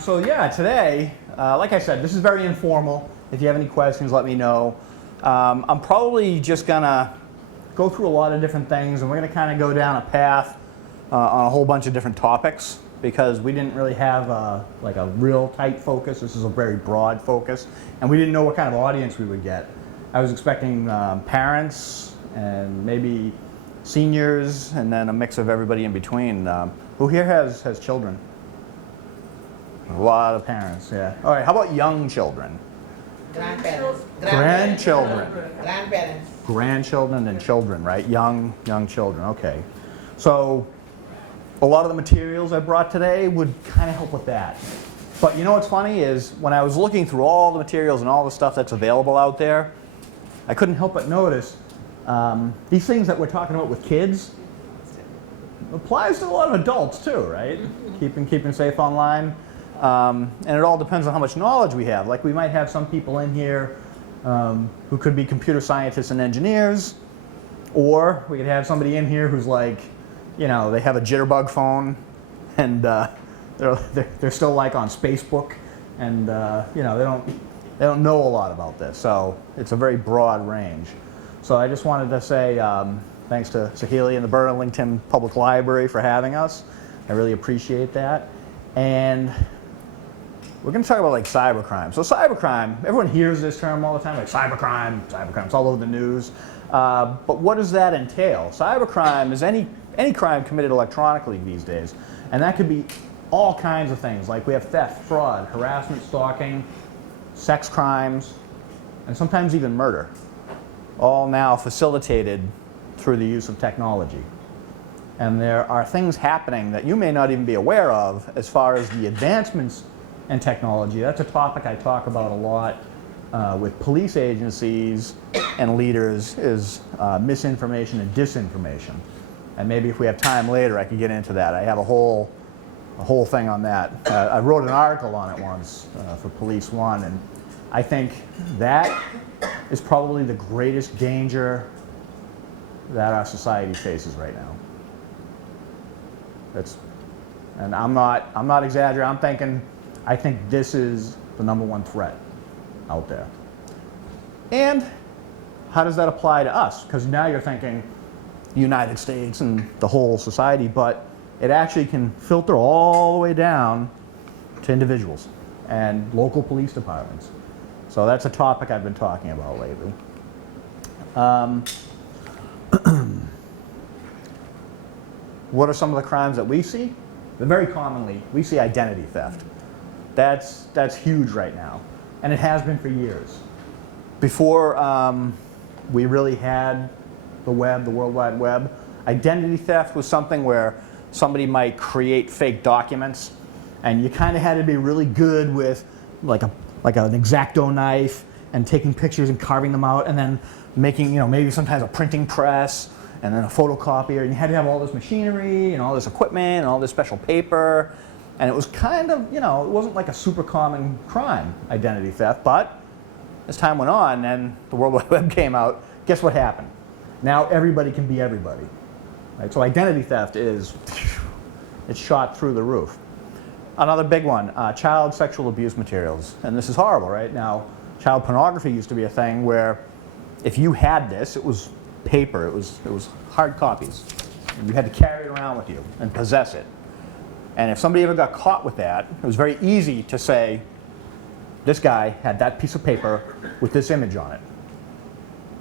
So yeah, today, like I said, this is very informal. If you have any questions, let me know. I'm probably just gonna go through a lot of different things, and we're gonna kind of go down a path on a whole bunch of different topics because we didn't really have like a real tight focus. This is a very broad focus, and we didn't know what kind of audience we would get. I was expecting parents and maybe seniors, and then a mix of everybody in between. Who here has children? A lot of parents, yeah. All right, how about young children? Grandparents. Grandchildren and children, right? Young children, okay. So a lot of the materials I brought today would kind of help with that. But you know what's funny is when I was looking through all the materials and all the stuff that's available out there, I couldn't help but notice these things that we're talking about with kids applies to a lot of adults too, right? Keeping safe online. And it all depends on how much knowledge we have. Like we might have some people in here who could be computer scientists and engineers, or we could have somebody in here who's like, you know, they have a jitterbug phone and they're still like on Facebook, and you know, they don't know a lot about this. So it's a very broad range. So I just wanted to say thanks to Saheli and the Burlington Public Library for having us. I really appreciate that. And we're going to talk about like cybercrime. So cybercrime, everyone hears this term all the time, like cybercrime, it's all over the news. But what does that entail? Cybercrime is any crime committed electronically these days. And that could be all kinds of things. Like we have theft, fraud, harassment, stalking, sex crimes, and sometimes even murder. All now facilitated through the use of technology. And there are things happening that you may not even be aware of as far as the advancements in technology. That's a topic I talk about a lot with police agencies and leaders, is misinformation and disinformation. And maybe if we have time later, I could get into that. I have a whole thing on that. I wrote an article on it once for Police One, and I think that is probably the greatest danger that our society faces right now. And I'm not exaggerating. I think this is the #1 threat out there. And how does that apply to us? Because now you're thinking the United States and the whole society, but it actually can filter all the way down to individuals and local police departments. So that's a topic I've been talking about lately. What are some of the crimes that we see? Very commonly, we see identity theft. That's huge right now, and it has been for years. Before we really had the web, the World Wide Web, identity theft was something where somebody might create fake documents, and you kind of had to be really good with like an X-Acto knife and taking pictures and carving them out, and then making, you know, maybe sometimes a printing press and then a photocopier, and you had to have all this machinery and all this equipment and all this special paper. And it was kind of, you know, it wasn't like a super common crime, identity theft, but as time went on and the World Wide Web came out, guess what happened? Now everybody can be everybody. Right? So identity theft it's shot through the roof. Another big one, child sexual abuse materials. And this is horrible, right? Now, child pornography used to be a thing where if you had this, it was paper, it was hard copies. And you had to carry it around with you and possess it. And if somebody ever got caught with that, it was very easy to say, this guy had that piece of paper with this image on it.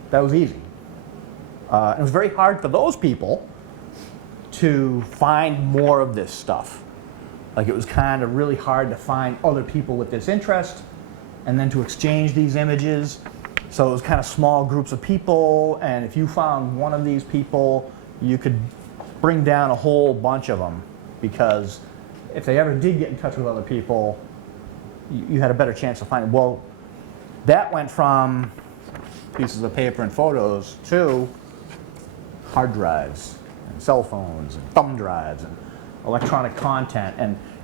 That was easy. It was very hard for those people to find more of this stuff. Like it was kind of really hard to find other people with this interest and then to exchange these images. So it was kind of small groups of people, and if you found one of these people, you could bring down a whole bunch of them, because if they ever did get in touch with other people, you had a better chance to find it. Well, that went from pieces of paper and photos to hard drives and cell phones and thumb drives and electronic content,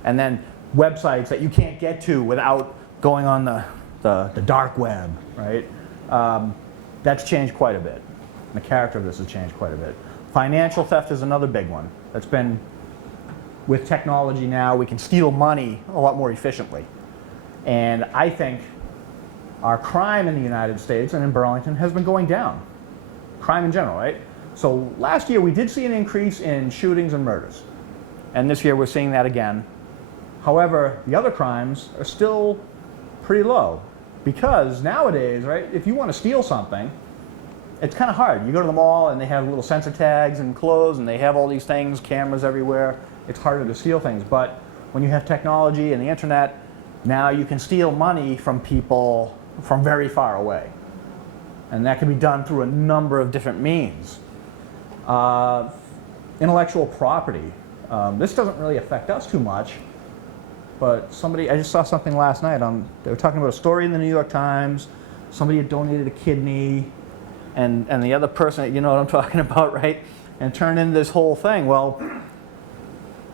and then websites that you can't get to without going on the dark web, right? That's changed quite a bit. The character of this has changed quite a bit. Financial theft is another big one that's been with technology now, we can steal money a lot more efficiently. And I think our crime in the United States and in Burlington has been going down. Crime in general, right? So last year we did see an increase in shootings and murders. And this year we're seeing that again. However, the other crimes are still pretty low. Because nowadays, right, if you want to steal something, it's kind of hard. You go to the mall and they have little sensor tags and clothes and they have all these things, cameras everywhere. It's harder to steal things. But when you have technology and the internet, now you can steal money from people from very far away. And that can be done through a number of different means. Intellectual property. This doesn't really affect us too much. But I just saw something last night. They were talking about a story in the New York Times. Somebody had donated a kidney, and the other person, you know what I'm talking about, right? And turned into this whole thing. Well,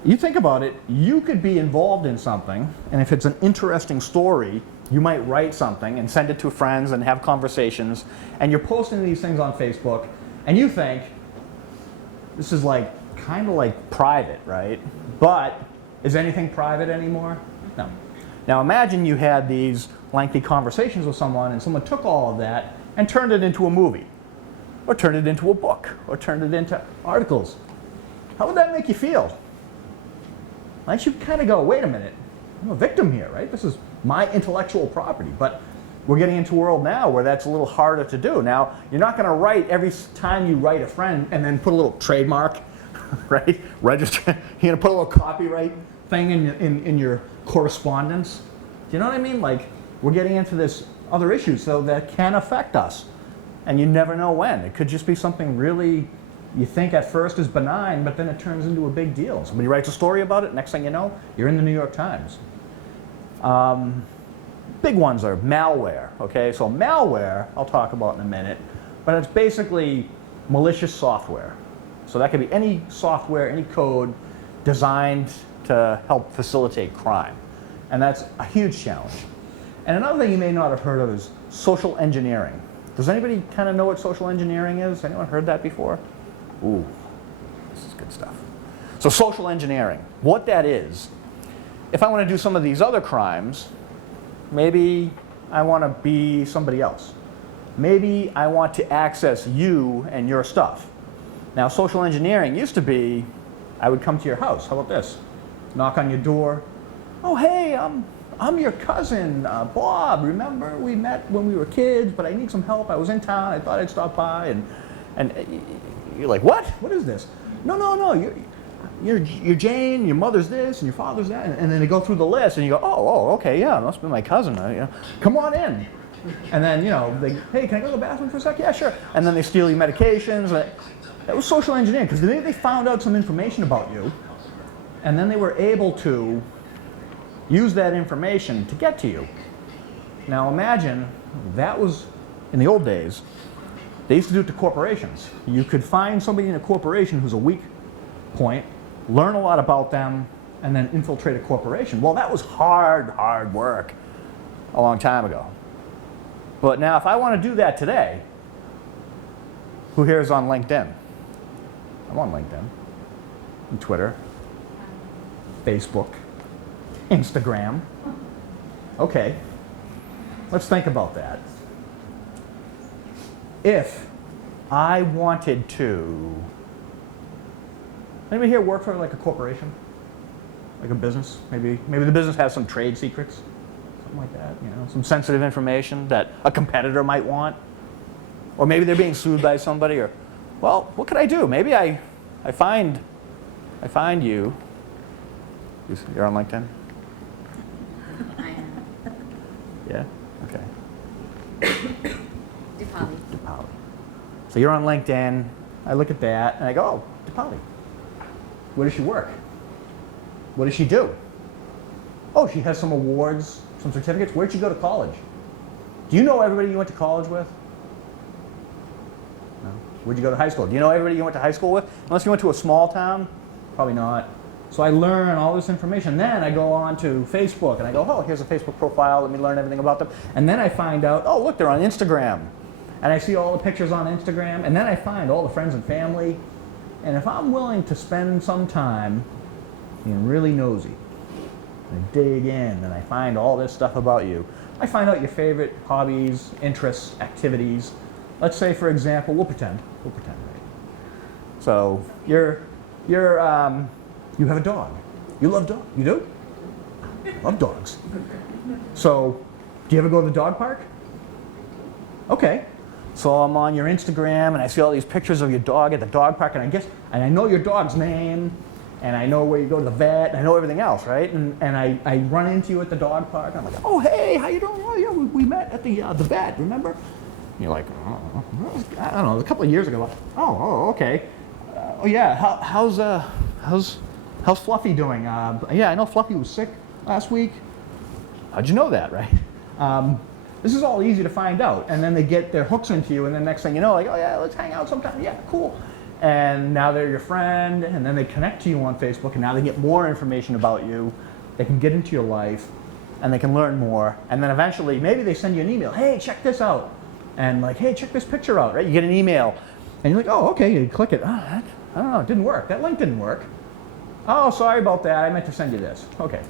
you think about it, you could be involved in something, and if it's an interesting story, you might write something and send it to friends and have conversations, and you're posting these things on Facebook, and you think, this is kind of like private, right? But is anything private anymore? No. Now imagine you had these lengthy conversations with someone and someone took all of that and turned it into a movie, or turned it into a book, or turned it into articles. How would that make you feel? Might you kind of go, wait a minute, I'm a victim here, right? This is my intellectual property. But we're getting into a world now where that's a little harder to do. Now, you're not going to write every time you write a friend and then put a little trademark, right? Register. You're going to put a little copyright thing in your correspondence. Do you know what I mean? We're getting into this other issue, so that can affect us. And you never know when. It could just be something really you think at first is benign, but then it turns into a big deal. Somebody writes a story about it, next thing you know, you're in the New York Times. Big ones are malware, okay? So malware, I'll talk about in a minute, but it's basically malicious software. So that could be any software, any code designed to help facilitate crime. And that's a huge challenge. And another thing you may not have heard of is social engineering. Does anybody kind of know what social engineering is? Anyone heard that before? Ooh, this is good stuff. So social engineering, what that is, if I want to do some of these other crimes, maybe I want to be somebody else. Maybe I want to access you and your stuff. Now, social engineering used to be, I would come to your house. How about this? Knock on your door. Oh, hey, I'm your cousin, Bob. Remember, we met when we were kids, but I need some help. I was in town. I thought I'd stop by. And you're like, what? What is this? No. You're Jane. Your mother's this, and your father's that. And then they go through the list, and you go, oh, okay, yeah, it must be my cousin. Come on in. And then, hey, can I go to the bathroom for a sec? Yeah, sure. And then they steal your medications. That was social engineering, because they found out some information about you, and then they were able to use that information to get to you. Now imagine, that was, in the old days, they used to do it to corporations. You could find somebody in a corporation who's a weak point, learn a lot about them, and then infiltrate a corporation. Well, that was hard work a long time ago. But now if I want to do that today, who here is on LinkedIn? I'm on LinkedIn, and Twitter, Facebook, Instagram. Okay, let's think about that. If I wanted to, anybody here work for a corporation? Like a business? Maybe the business has some trade secrets, something like that, some sensitive information that a competitor might want. Or maybe they're being sued by somebody, or, well, what could I do? Maybe I find you. You're on LinkedIn? I am. Yeah? Okay. Dipali. So you're on LinkedIn. I look at that, and I go, oh, Dipali. Where does she work? What does she do? Oh, she has some awards, some certificates. Where'd she go to college? Do you know everybody you went to college with? No. Where'd you go to high school? Do you know everybody you went to high school with? Unless you went to a small town? Probably not. So I learn all this information. Then I go on to Facebook and I go, oh, here's a Facebook profile. Let me learn everything about them. And then I find out, oh, look, they're on Instagram. And I see all the pictures on Instagram. And then I find all the friends and family. And if I'm willing to spend some time being really nosy. I dig in and I find all this stuff about you. I find out your favorite hobbies, interests, activities. Let's say, for example, we'll pretend, right? So you have a dog. You love dogs. You do? Love dogs. So, do you ever go to the dog park? Okay. So I'm on your Instagram and I see all these pictures of your dog at the dog park, and I know your dog's name, and I know where you go to the vet, and I know everything else, right? And I run into you at the dog park, and I'm like, oh, hey, how you doing? Oh, yeah, we met at the vet, remember? And you're like, oh, I don't know, a couple of years ago. Oh, okay. Oh, yeah, how's Fluffy doing? Yeah, I know Fluffy was sick last week. How'd you know that, right? This is all easy to find out, and then they get their hooks into you, and then next thing you know, like, oh yeah, let's hang out sometime. Yeah, cool. And now they're your friend, and then they connect to you on Facebook, and now they get more information about you. They can get into your life, and they can learn more. And then eventually, maybe they send you an email. Hey, check this out. And like, hey, check this picture out, right? You get an email, and you're like, oh, okay. You click it. Oh, I don't know, it didn't work. That link didn't work. Oh, sorry about that. I meant to send you this. Okay.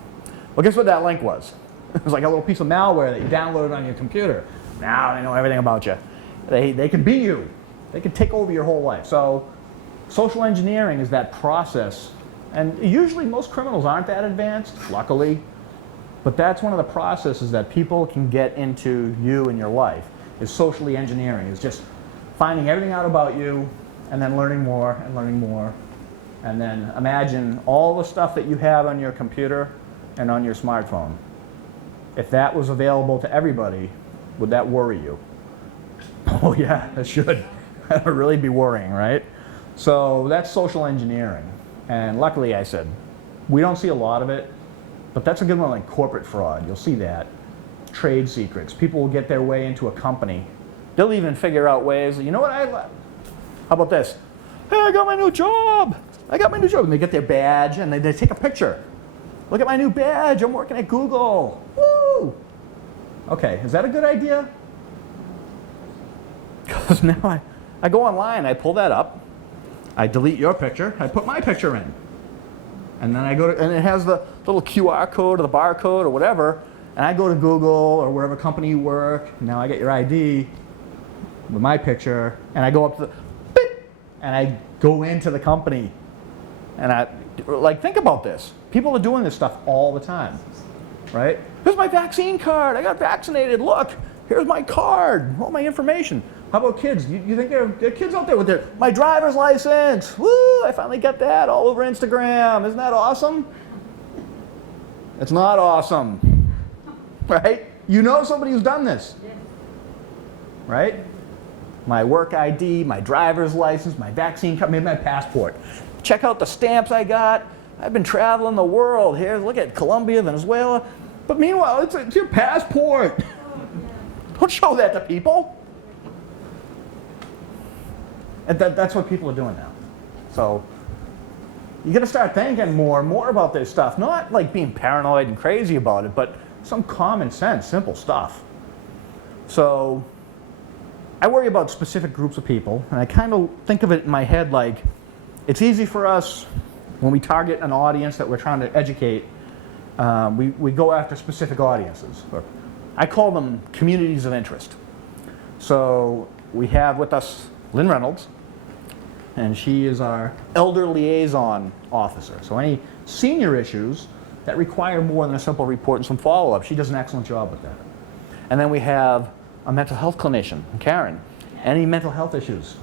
Well, guess what that link was? It was like a little piece of malware that you downloaded on your computer. Now they know everything about you. They can be you. They can take over your whole life. So social engineering is that process. And usually most criminals aren't that advanced, luckily. But that's one of the processes that people can get into you and your life, is socially engineering. Is just finding everything out about you and then learning more and learning more. And then imagine all the stuff that you have on your computer and on your smartphone. If that was available to everybody, would that worry you? Oh yeah, it should. That would really be worrying, right? So that's social engineering. And luckily, I said, we don't see a lot of it, but that's a good one, like corporate fraud. You'll see that. Trade secrets. People will get their way into a company. They'll even figure out ways, you know what, how about this? Hey, I got my new job. I got my new job. And they get their badge and they take a picture. Look at my new badge. I'm working at Google. Woo! Okay, is that a good idea? Because now I go online, I pull that up, I delete your picture, I put my picture in. And then I go to, and it has the little QR code or the barcode or whatever, and I go to Google or wherever company you work. Now I get your ID with my picture, and I go up to the, beep, and I go into the company. And think about this. People are doing this stuff all the time, right? Here's my vaccine card. I got vaccinated. Look, here's my card, all my information. How about kids? You think there are kids out there with my driver's license? Woo, I finally got that all over Instagram. Isn't that awesome? It's not awesome, right? You know somebody who's done this, right? My work ID, my driver's license, my vaccine card, maybe my passport. Check out the stamps I got. I've been traveling the world. Here, look at Colombia, Venezuela. But meanwhile, it's your passport. Don't show that to people. And that's what people are doing now. So you got to start thinking more and more about this stuff. Not like being paranoid and crazy about it, but some common sense, simple stuff. So I worry about specific groups of people, and I kind of think of it in my head like, it's easy for us when we target an audience that we're trying to educate, we go after specific audiences. I call them communities of interest. So we have with us Lynn Reynolds, and she is our elder liaison officer. So any senior issues that require more than a simple report and some follow-up, she does an excellent job with that. And then we have a mental health clinician, Karen. Any mental health issues,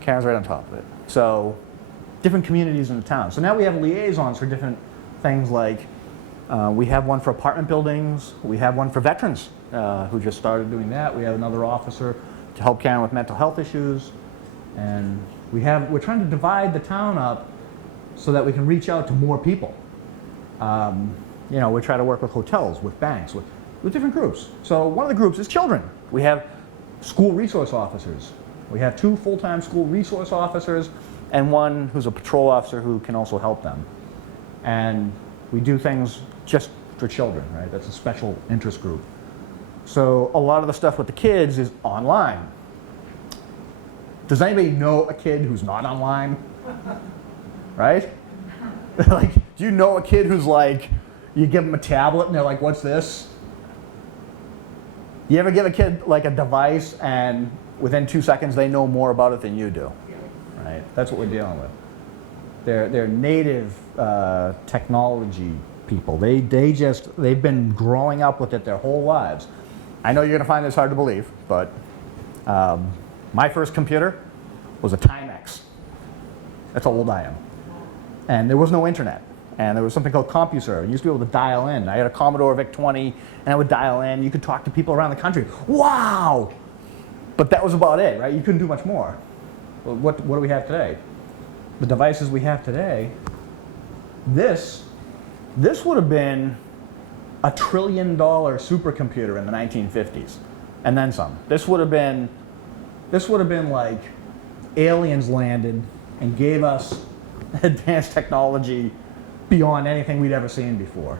Karen's right on top of it. So different communities in the town. So now we have liaisons for different things like we have one for apartment buildings. We have one for veterans who just started doing that. We have another officer to help Karen with mental health issues. And we're trying to divide the town up so that we can reach out to more people. We try to work with hotels, with banks, with different groups. So one of the groups is children. We have school resource officers. We have 2 full-time school resource officers and one who's a patrol officer who can also help them. And we do things just for children, right? That's a special interest group. So a lot of the stuff with the kids is online. Does anybody know a kid who's not online? Right? Like, do you know a kid who's like, you give them a tablet and they're like, what's this? You ever give a kid like a device and within 2 seconds they know more about it than you do? Right? That's what we're dealing with. They're native technology people. They've been growing up with it their whole lives. I know you're gonna find this hard to believe, but my first computer was a Timex. That's how old I am. And there was no internet. And there was something called CompuServe. You used to be able to dial in. I had a Commodore VIC-20, and I would dial in. You could talk to people around the country. Wow! But that was about it, right? You couldn't do much more. Well, what do we have today? The devices we have today, this would have been a $1 trillion supercomputer in the 1950s, and then some. This would have been like aliens landed and gave us advanced technology beyond anything we'd ever seen before.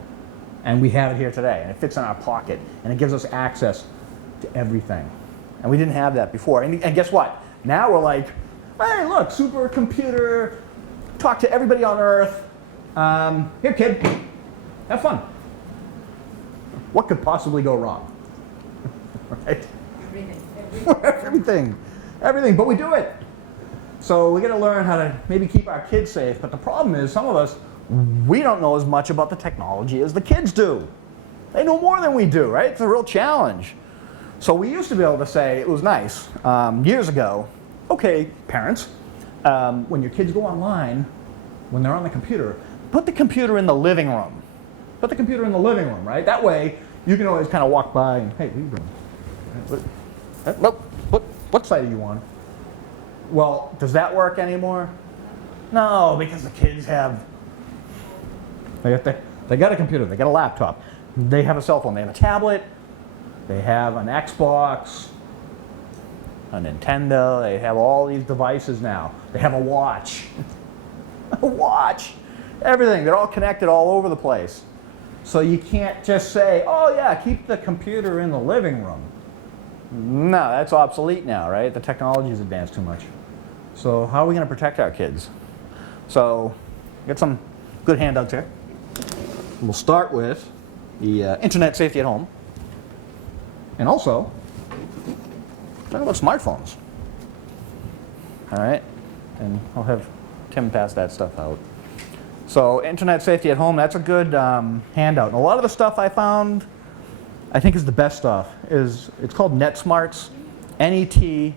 And we have it here today, and it fits in our pocket, and it gives us access to everything. And we didn't have that before. And guess what? Now we're like, hey, look, supercomputer, talk to everybody on Earth. Here, kid, have fun. What could possibly go wrong? Right? Everything, but we do it. So we got to learn how to maybe keep our kids safe. But the problem is, some of us, we don't know as much about the technology as the kids do. They know more than we do, right? It's a real challenge. So we used to be able to say, it was nice, years ago, okay, parents, when your kids go online, when they're on the computer, put the computer in the living room. Put the computer in the living room, right? That way, you can always kind of walk by and, hey, what are you doing? What side are you on? Well, does that work anymore? No, because the kids have, they got a computer, they got a laptop, they have a cell phone, they have a tablet, they have an Xbox, a Nintendo, they have all these devices now. They have a watch. A watch. Everything, they're all connected all over the place. So you can't just say, oh yeah, keep the computer in the living room. No, that's obsolete now, right? The technology's advanced too much. So how are we going to protect our kids? So, get some good handouts here. We'll start with the internet safety at home. And also, talk about smartphones. All right? And I'll have Tim pass that stuff out. So, internet safety at home, that's a good handout. And a lot of the stuff I found, I think is the best stuff, it's called NetSmarts, NETSMARTZ,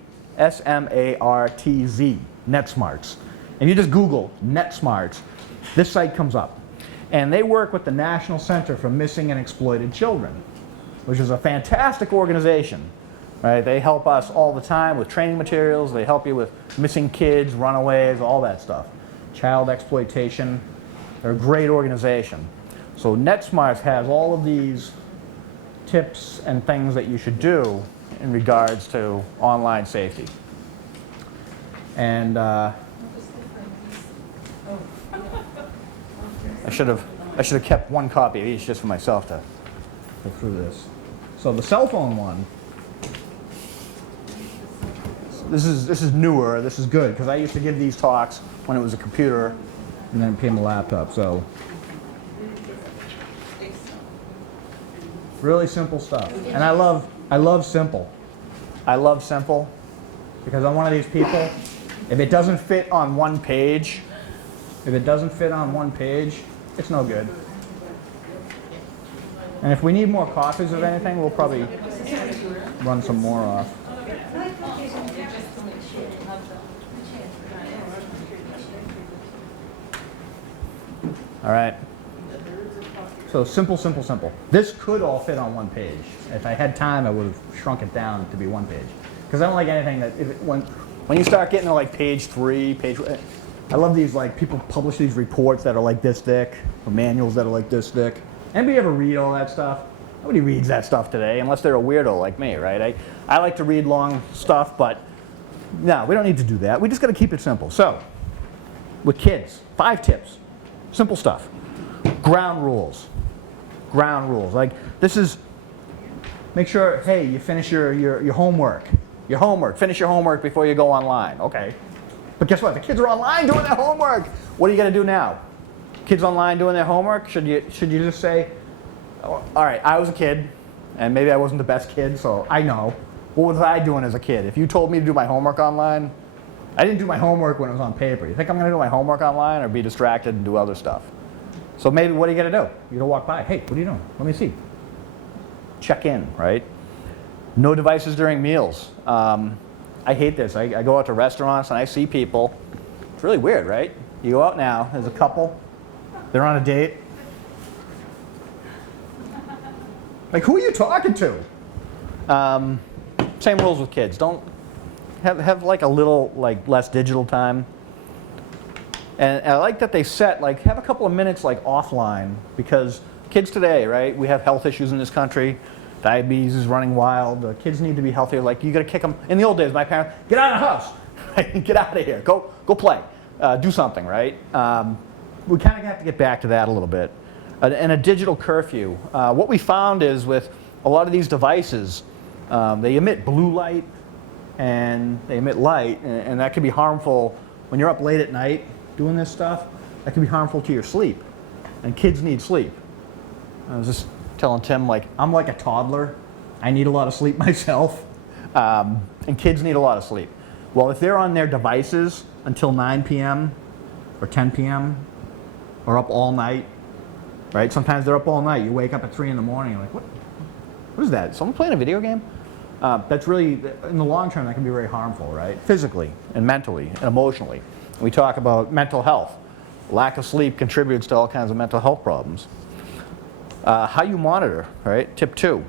NetSmarts. And you just Google NetSmarts, this site comes up. And they work with the National Center for Missing and Exploited Children, which is a fantastic organization. Right? They help us all the time with training materials, they help you with missing kids, runaways, all that stuff. Child exploitation, they're a great organization. So NetSmarts has all of these tips and things that you should do in regards to online safety. And I should have kept one copy of each just for myself to go through this. So the cell phone one, this is newer, this is good, because I used to give these talks when it was a computer and then it became a laptop. So really simple stuff. And I love simple. I love simple because I'm one of these people, if it doesn't fit on one page, it's no good. And if we need more copies of anything, we'll probably run some more off. All right. So simple, simple, simple. This could all fit on one page. If I had time, I would have shrunk it down to be one page. Because I don't like anything that, when you start getting to like page 3, I love these, like, people publish these reports that are like this thick, or manuals that are like this thick. Anybody ever read all that stuff? Nobody reads that stuff today, unless they're a weirdo like me, right? I like to read long stuff, but no, we don't need to do that. We just got to keep it simple. So, with kids, 5 tips. Simple stuff. Ground rules. Ground rules. Like, this is, make sure, hey, you finish your homework. Your homework. Finish your homework before you go online. Okay. But guess what? The kids are online doing their homework. What are you going to do now? Kids online doing their homework, should you just say, oh, all right, I was a kid, and maybe I wasn't the best kid, so I know. What was I doing as a kid? If you told me to do my homework online, I didn't do my homework when it was on paper. You think I'm going to do my homework online or be distracted and do other stuff? So maybe what are you going to do? You're going to walk by. Hey, what are you doing? Let me see. Check in, right? No devices during meals. I hate this. I go out to restaurants and I see people. It's really weird, right? You go out now, there's a couple. They're on a date. Like, who are you talking to? Same rules with kids. Don't have like a little like less digital time. And I like that they set like have a couple of minutes like offline, because kids today, right? We have health issues in this country. Diabetes is running wild. Kids need to be healthier. Like, you got to kick them. In the old days, my parents, get out of the house. Right? Get out of here. Go play. Do something, right? We kind of have to get back to that a little bit. And a digital curfew. What we found is with a lot of these devices, they emit blue light and they emit light, and that can be harmful when you're up late at night doing this stuff. That can be harmful to your sleep, and kids need sleep. I was just telling Tim, like, I'm like a toddler. I need a lot of sleep myself, and kids need a lot of sleep. Well, if they're on their devices until 9 p.m. or 10 p.m. or up all night, right? Sometimes they're up all night. You wake up at 3 in the morning, you're like, what is that? Someone playing a video game? That's really, in the long term, that can be very harmful, right? Physically and mentally and emotionally. We talk about mental health. Lack of sleep contributes to all kinds of mental health problems. How you monitor, right? Tip 2.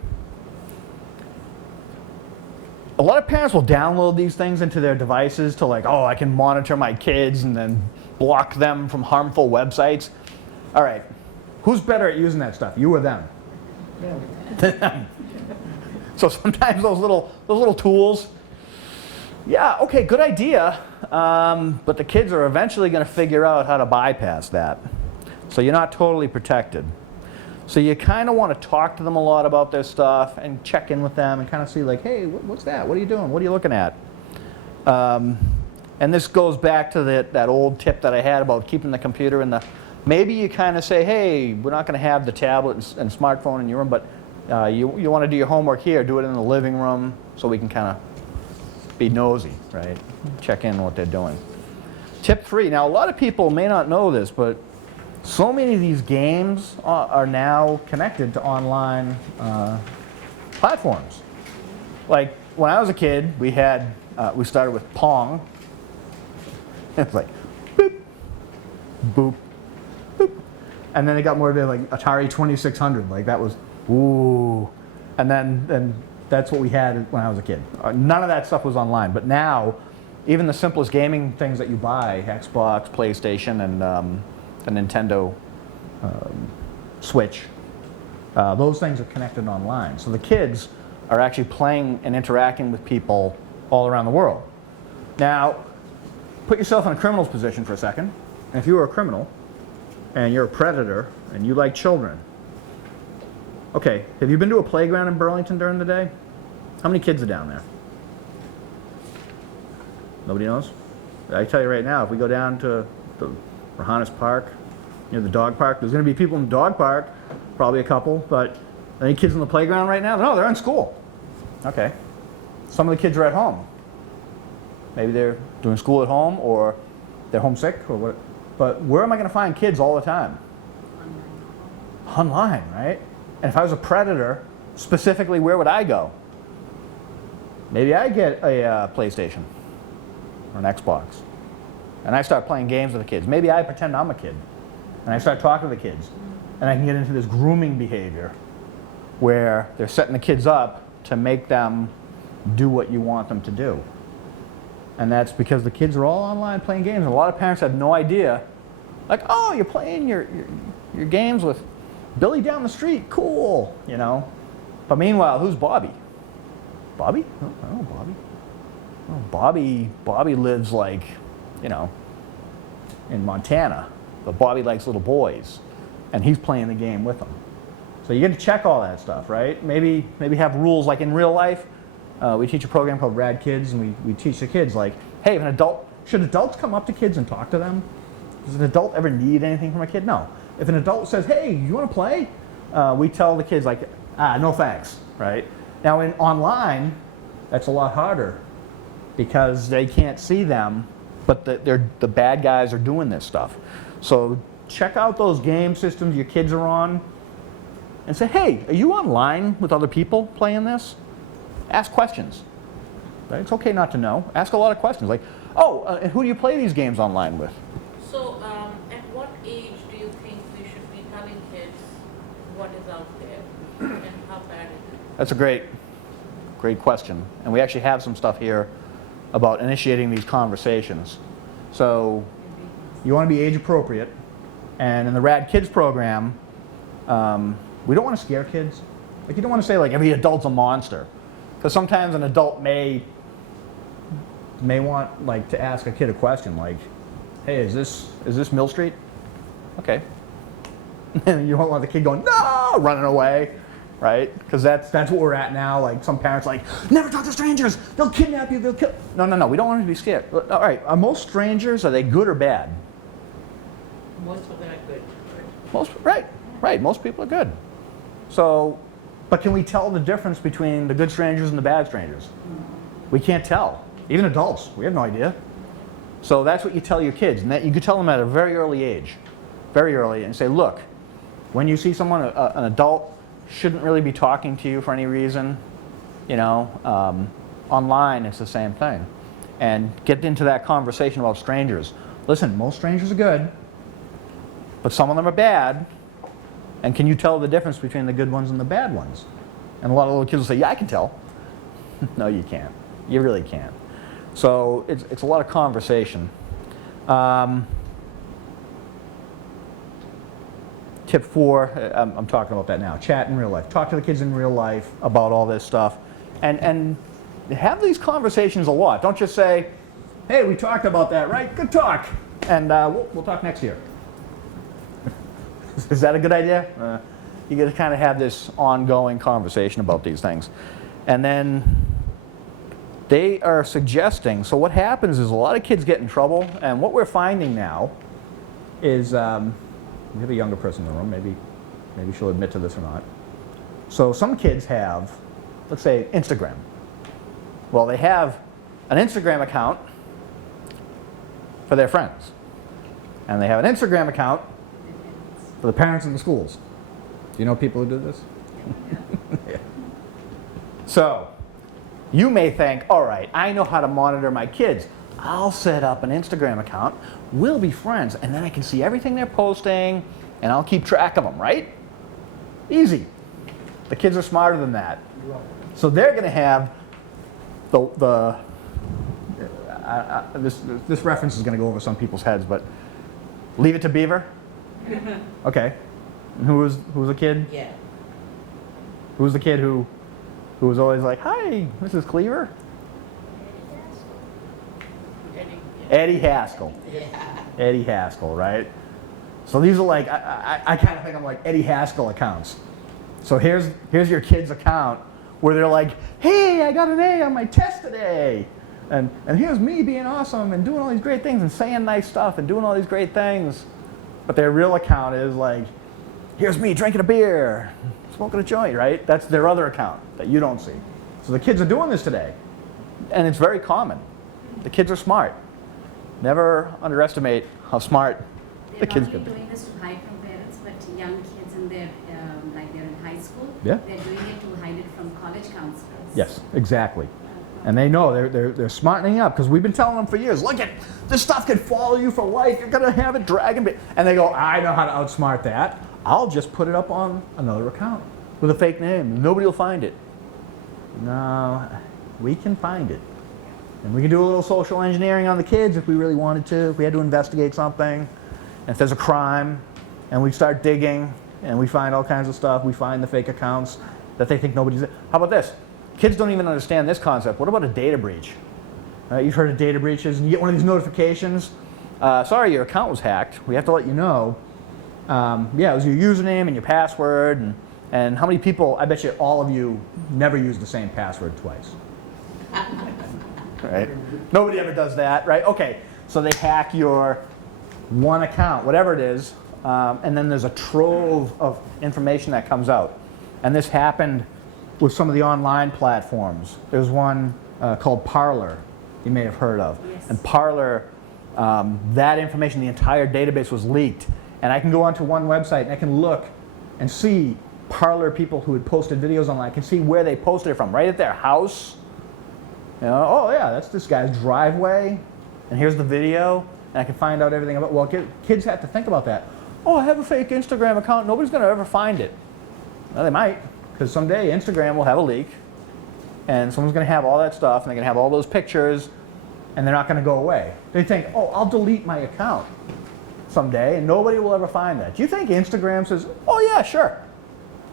A lot of parents will download these things into their devices to like, oh, I can monitor my kids and then block them from harmful websites. All right, who's better at using that stuff, you or them? Yeah. So sometimes those little tools, yeah, okay, good idea, but the kids are eventually going to figure out how to bypass that. So you're not totally protected. So you kind of want to talk to them a lot about their stuff and check in with them and kind of see like, hey, what's that? What are you doing? What are you looking at? And this goes back to that old tip that I had about keeping the computer in the, maybe you kind of say, hey, we're not going to have the tablet and smartphone in your room, but you want to do your homework here, do it in the living room so we can kind of be nosy, right? Check in on what they're doing. Tip 3, now a lot of people may not know this, but so many of these games are now connected to online platforms. Like when I was a kid, we started with Pong. It's like boop, boop, boop, and then it got more to like Atari 2600. Like that was ooh, and then that's what we had when I was a kid. None of that stuff was online, but now even the simplest gaming things that you buy, Xbox, PlayStation, and the Nintendo Switch, those things are connected online. So the kids are actually playing and interacting with people all around the world. Now, put yourself in a criminal's position for a second. And if you were a criminal and you're a predator and you like children, okay, have you been to a playground in Burlington during the day? How many kids are down there? Nobody knows? I tell you right now, if we go down to the Rohannes Park, near the dog park, there's going to be people in the dog park, probably a couple, but any kids in the playground right now? No, they're in school. Okay. Some of the kids are at home. Maybe they're doing school at home, or they're homesick, or what. But where am I going to find kids all the time? Online, right? And if I was a predator, specifically, where would I go? Maybe I get a PlayStation or an Xbox, and I start playing games with the kids. Maybe I pretend I'm a kid, and I start talking to the kids, and I can get into this grooming behavior where they're setting the kids up to make them do what you want them to do. And that's because the kids are all online playing games. And a lot of parents have no idea. Like, oh, you're playing your games with Billy down the street. Cool, you know. But meanwhile, who's Bobby? Bobby? Oh, Bobby. Oh, Bobby lives like, you know, in Montana. But Bobby likes little boys. And he's playing the game with them. So you get to check all that stuff, right? Maybe have rules like in real life. We teach a program called Rad Kids, and we teach the kids like, hey, if an adult, should adults come up to kids and talk to them? Does an adult ever need anything from a kid? No. If an adult says, hey, you want to play? We tell the kids like, no thanks, right? Now online, that's a lot harder because they can't see them, but the bad guys are doing this stuff. So check out those game systems your kids are on and say, hey, are you online with other people playing this? Ask questions. Right? It's okay not to know. Ask a lot of questions like, and who do you play these games online with? So, at what age do you think we should be telling kids what is out there and how bad it is? That's a great question. And we actually have some stuff here about initiating these conversations. So you want to be age appropriate. And in the Rad Kids program, we don't want to scare kids. Like you don't want to say like every adult's a monster. Because sometimes an adult may want like to ask a kid a question like, hey, is this Mill Street? Okay. And you don't want the kid going, no, running away, right? Because that's what we're at now. Like some parents like, never talk to strangers. They'll kidnap you. They'll kill. No. We don't want them to be scared. All right. Are most strangers, are they good or bad? Most of them are good. Right. Most people are good. So, but can we tell the difference between the good strangers and the bad strangers? We can't tell. Even adults, we have no idea. So that's what you tell your kids, and that you could tell them at a very early age, very early, and say, look, when you see someone, an adult shouldn't really be talking to you for any reason. You know, online it's the same thing, and get into that conversation about strangers. Listen, most strangers are good, but some of them are bad. And can you tell the difference between the good ones and the bad ones? And a lot of little kids will say, yeah, I can tell. No, you can't. You really can't. So it's a lot of conversation. Tip 4, I'm talking about that now. Chat in real life. Talk to the kids in real life about all this stuff. And have these conversations a lot. Don't just say, hey, we talked about that, right? Good talk. And we'll talk next year. Is that a good idea? You got to kind of have this ongoing conversation about these things. And then they are suggesting, so what happens is a lot of kids get in trouble, and what we're finding now is, we have a younger person in the room, maybe she'll admit to this or not. So some kids have, let's say, Instagram. Well, they have an Instagram account for their friends. And they have an Instagram account for the parents in the schools. Do you know people who do this? Yeah. So, you may think, all right, I know how to monitor my kids. I'll set up an Instagram account. We'll be friends, and then I can see everything they're posting, and I'll keep track of them, right? Easy. The kids are smarter than that. So they're going to have this reference is going to go over some people's heads, but Leave It to Beaver? Okay. And who was the kid? Yeah. Who was the kid who was always like, hi, Mrs. Cleaver? Eddie Haskell. Yeah. Eddie Haskell, right? So these are like, I kind of think I'm like Eddie Haskell accounts. So here's your kid's account where they're like, hey, I got an A on my test today. And here's me being awesome and doing all these great things and saying nice stuff and doing all these great things. But their real account is like, here's me drinking a beer, smoking a joint, right? That's their other account that you don't see. So the kids are doing this today. And it's very common. The kids are smart. Never underestimate how smart the kids They're can not be. doing this to hide from parents, but young kids in their, like they're in high school, Yeah. they're doing it to hide it from college counselors. Yes, exactly. And they know they're smartening up because we've been telling them for years, look at this stuff can follow you for life. You're gonna have it dragging. And they go, I know how to outsmart that. I'll just put it up on another account with a fake name. Nobody will find it. No, we can find it. And we can do a little social engineering on the kids if we really wanted to. If we had to investigate something. And if there's a crime and we start digging and we find all kinds of stuff, we find the fake accounts that they think nobody's. How about this? Kids don't even understand this concept. What about a data breach? You've heard of data breaches, and you get one of these notifications. Sorry, your account was hacked. We have to let you know. Yeah, it was your username and your password. And how many people, I bet you all of you never use the same password twice. Right? Nobody ever does that, right? Okay, so they hack your one account, whatever it is, and then there's a trove of information that comes out. And this happened with some of the online platforms. There's one called Parler, you may have heard of. Yes. And Parler, that information, the entire database was leaked. And I can go onto one website and I can look and see Parler people who had posted videos online. I can see where they posted it from, right at their house. You know, oh yeah, that's this guy's driveway, and here's the video, and I can find out everything about, well, kids have to think about that. Oh, I have a fake Instagram account, nobody's gonna ever find it. Well, they might, because someday Instagram will have a leak, and someone's gonna have all that stuff, and they're gonna have all those pictures, and they're not gonna go away. They think, oh, I'll delete my account someday, and nobody will ever find that. Do you think Instagram says, oh yeah, sure,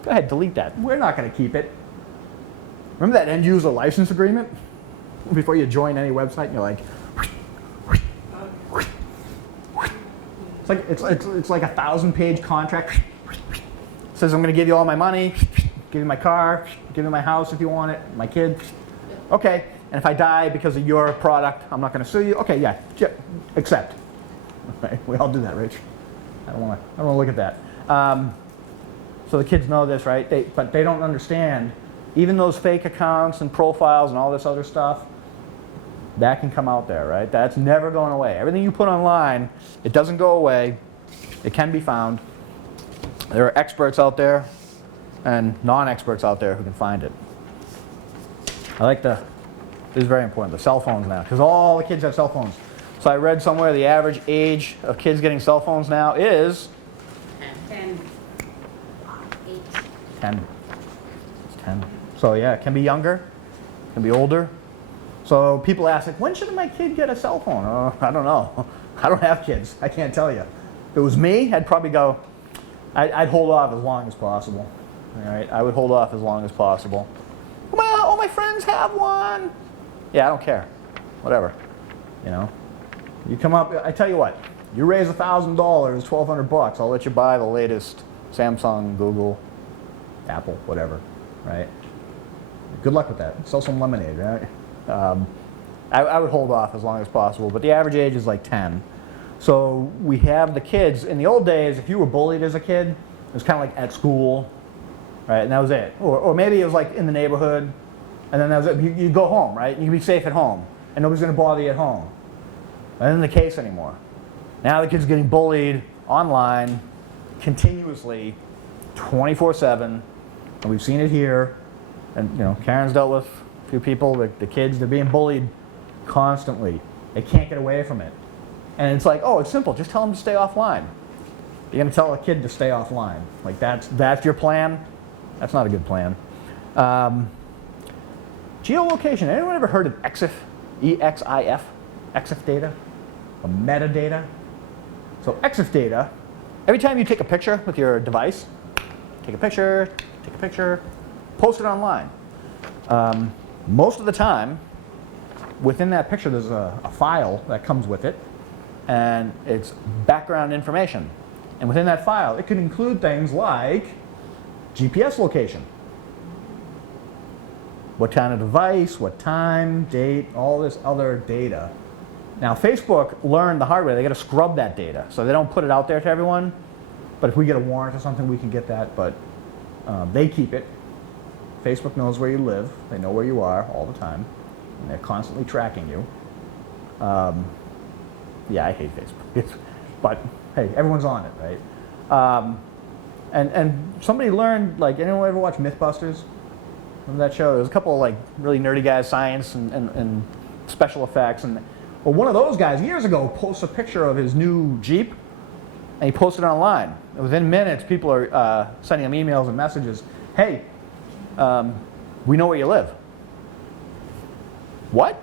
go ahead, delete that. We're not gonna keep it. Remember that end user license agreement? Before you join any website, and you're like, it's like a 1,000-page contract. It says I'm going to give you all my money, give you my car, give you my house if you want it, my kid. Okay, and if I die because of your product, I'm not going to sue you. Okay, yeah, accept. Right? We all do that, Rich. I don't want to look at that. So the kids know this, right? But they don't understand. Even those fake accounts and profiles and all this other stuff, that can come out there, right? That's never going away. Everything you put online, it doesn't go away. It can be found. There are experts out there and non-experts out there who can find it. This is very important, the cell phones now, because all the kids have cell phones. So I read somewhere the average age of kids getting cell phones now is 10, 8. 10. It's 10. So yeah, it can be younger, it can be older. So people ask, like, when should my kid get a cell phone? Oh, I don't know. I don't have kids. I can't tell you. If it was me, I'd probably go, I'd hold off as long as possible. All right? I would hold off as long as possible. Well, all my friends have one. Yeah, I don't care. Whatever. You know? You come up, I tell you what, you raise $1,000, $1,200, I'll let you buy the latest Samsung, Google, Apple, whatever, right? Good luck with that. Sell some lemonade, right? I would hold off as long as possible, but the average age is like 10. So we have the kids. In the old days, if you were bullied as a kid, it was kind of like at school, right? And that was it. Or maybe it was like in the neighborhood, and then that was it. You'd go home, right? You could be safe at home, and nobody's going to bother you at home. That isn't the case anymore. Now the kids are getting bullied online, continuously, 24/7, and we've seen it here. And you know, Karen's dealt with a few people, the kids, they're being bullied constantly. They can't get away from it. And it's like, oh, it's simple. Just tell them to stay offline. You're going to tell a kid to stay offline. Like that's your plan? That's not a good plan. Geolocation. Anyone ever heard of EXIF? E-X-I-F? EXIF data? Or metadata? So EXIF data, every time you take a picture with your device, take a picture, post it online. Most of the time, within that picture, there's a file that comes with it, and it's background information. And within that file, it could include things like GPS location. What kind of device, what time, date, all this other data. Now, Facebook learned the hard way. They got to scrub that data, so they don't put it out there to everyone. But if we get a warrant or something, we can get that. But they keep it. Facebook knows where you live. They know where you are all the time, and they're constantly tracking you. Yeah, I hate Facebook, but hey, everyone's on it, right? And somebody learned, like, anyone ever watch MythBusters? Remember that show? There was a couple of like really nerdy guys, science and special effects, and well, one of those guys years ago posted a picture of his new Jeep, and he posted it online. And within minutes, people are sending him emails and messages. Hey, we know where you live. What?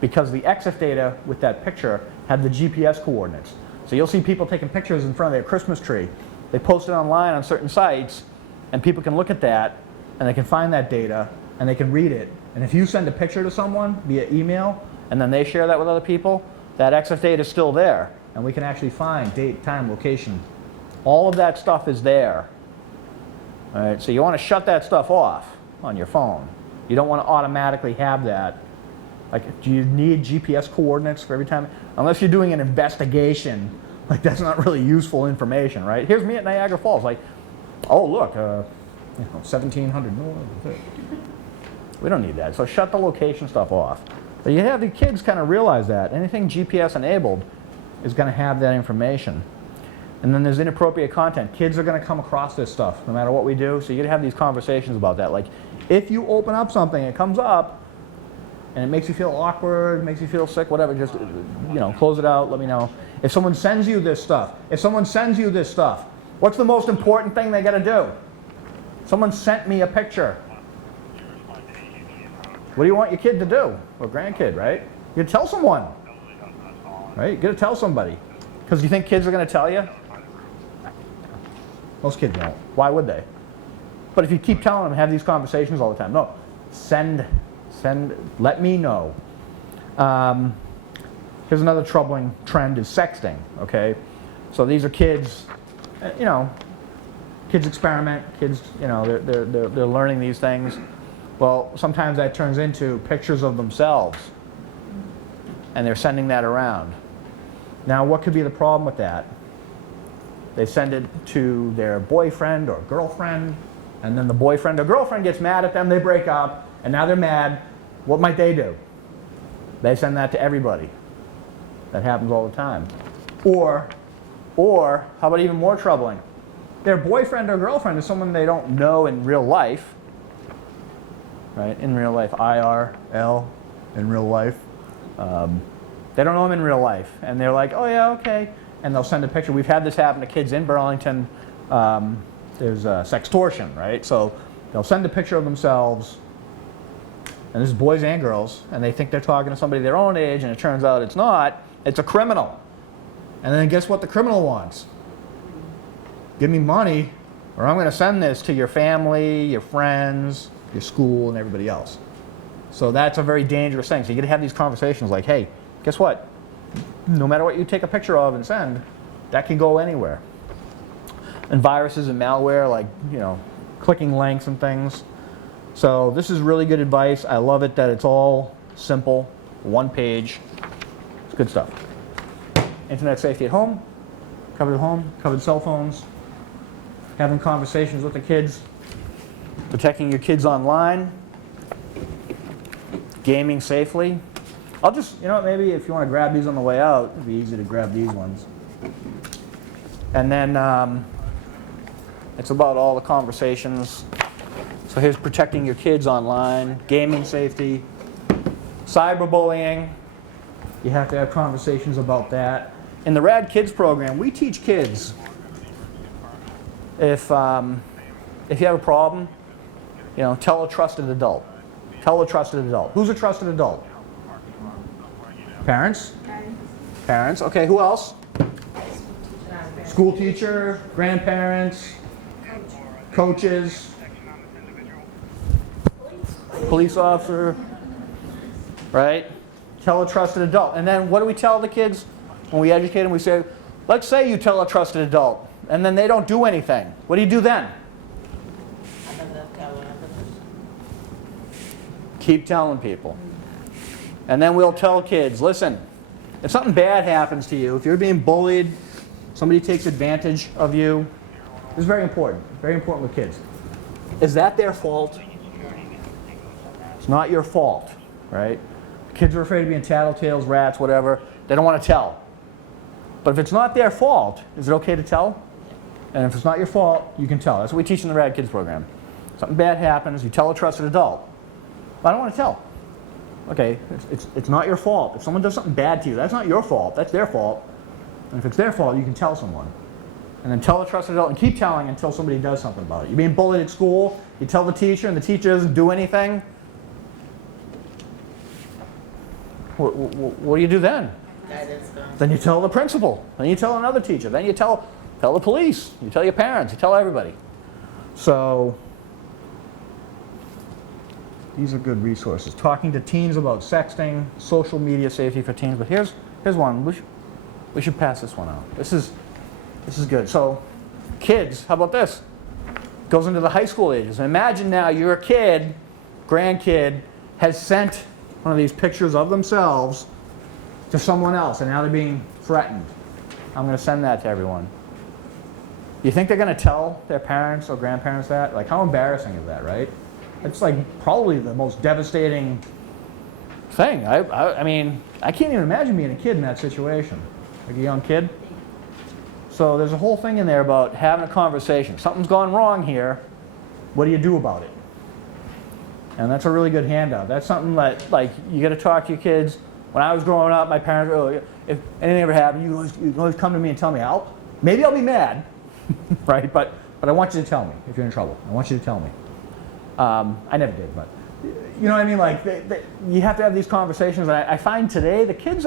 Because the EXIF data with that picture had the GPS coordinates. So you'll see people taking pictures in front of their Christmas tree. They post it online on certain sites, and people can look at that, and they can find that data, and they can read it. And if you send a picture to someone via email, and then they share that with other people, that EXIF data is still there, and we can actually find date, time, location. All of that stuff is there. All right, so you want to shut that stuff off on your phone. You don't want to automatically have that. Like, do you need GPS coordinates for every time? Unless you're doing an investigation, Like, that's not really useful information, right? Here's me at Niagara Falls, like, oh, look, 1700 north. We don't need that, so shut the location stuff off. But you have the kids kind of realize that. Anything GPS enabled is going to have that information. And then there's inappropriate content. Kids are going to come across this stuff no matter what we do, so you got to have these conversations about that. Like, if you open up something, it comes up, and it makes you feel awkward, makes you feel sick, whatever, just, close it out, let me know. If someone sends you this stuff, what's the most important thing they got to do? Someone sent me a picture. What do you want your kid to do? Or grandkid, right? You gotta tell someone, right? You gotta tell somebody. Because you think kids are gonna tell you? Most kids won't. Why would they? But if you keep telling them, have these conversations all the time. No, send, let me know. Here's another troubling trend is sexting, okay? So these are kids, kids experiment, kids, they're learning these things. Well, sometimes that turns into pictures of themselves, and they're sending that around. Now, what could be the problem with that? They send it to their boyfriend or girlfriend, and then the boyfriend or girlfriend gets mad at them, they break up, and now they're mad. What might they do? They send that to everybody. That happens all the time. Or, how about even more troubling? Their boyfriend or girlfriend is someone they don't know in real life, right? In real life, IRL, in real life. They don't know them in real life, and they're like, oh yeah, okay, and they'll send a picture. We've had this happen to kids in Burlington. There's sextortion, right? So they'll send a picture of themselves, and this is boys and girls, and they think they're talking to somebody their own age, and it turns out it's not. It's a criminal. And then guess what the criminal wants? Give me money, or I'm going to send this to your family, your friends, your school, and everybody else. So that's a very dangerous thing. So you got to have these conversations like, hey, guess what? No matter what you take a picture of and send, that can go anywhere. And viruses and malware, like, clicking links and things. So this is really good advice. I love it that it's all simple, one page. It's good stuff. Internet safety at home, covered cell phones, having conversations with the kids, protecting your kids online, gaming safely. I'll just, maybe if you want to grab these on the way out, it'd be easy to grab these ones. And then it's about all the conversations. So here's protecting your kids online, gaming safety, cyberbullying. You have to have conversations about that. In the Rad Kids program, we teach kids if you have a problem, tell a trusted adult. Tell a trusted adult. Who's a trusted adult? Parents? Parents. Okay, who else? School teacher, grandparents, coaches, police officer, right? Tell a trusted adult. And then what do we tell the kids when we educate them? We say, let's say you tell a trusted adult, and then they don't do anything. What do you do then? Keep telling people. And then we'll tell kids, listen, if something bad happens to you, if you're being bullied, somebody takes advantage of you, this is very important with kids. Is that their fault? It's not your fault, right? Kids are afraid of being tattletales, rats, whatever. They don't want to tell. But if it's not their fault, is it okay to tell? And if it's not your fault, you can tell. That's what we teach in the Rad Kids program. Something bad happens, you tell a trusted adult. I don't want to tell. Okay, it's not your fault. If someone does something bad to you, that's not your fault. That's their fault. And if it's their fault, you can tell someone. And then tell a trusted adult and keep telling until somebody does something about it. You're being bullied at school, you tell the teacher and the teacher doesn't do anything. What do you do then? Then you tell the principal. Then you tell another teacher. Then you tell the police. You tell your parents. You tell everybody. So these are good resources. Talking to teens about sexting, social media safety for teens. But here's one. We should pass this one out. This is good. So kids, how about this? Goes into the high school ages. Imagine now you're a kid, grandkid, has sent one of these pictures of themselves to someone else, and now they're being threatened. I'm going to send that to everyone. You think they're going to tell their parents or grandparents that? Like, how embarrassing is that, right? It's like probably the most devastating thing. I mean, I can't even imagine being a kid in that situation, like a young kid. So there's a whole thing in there about having a conversation. Something's gone wrong here. What do you do about it? And that's a really good handout. That's something that, like, you got to talk to your kids. When I was growing up, my parents were, if anything ever happened, you can always come to me and tell me. Maybe I'll be mad, right? But I want you to tell me if you're in trouble. I want you to tell me. I never did, but you know what I mean? Like, you have to have these conversations. And I find today the kids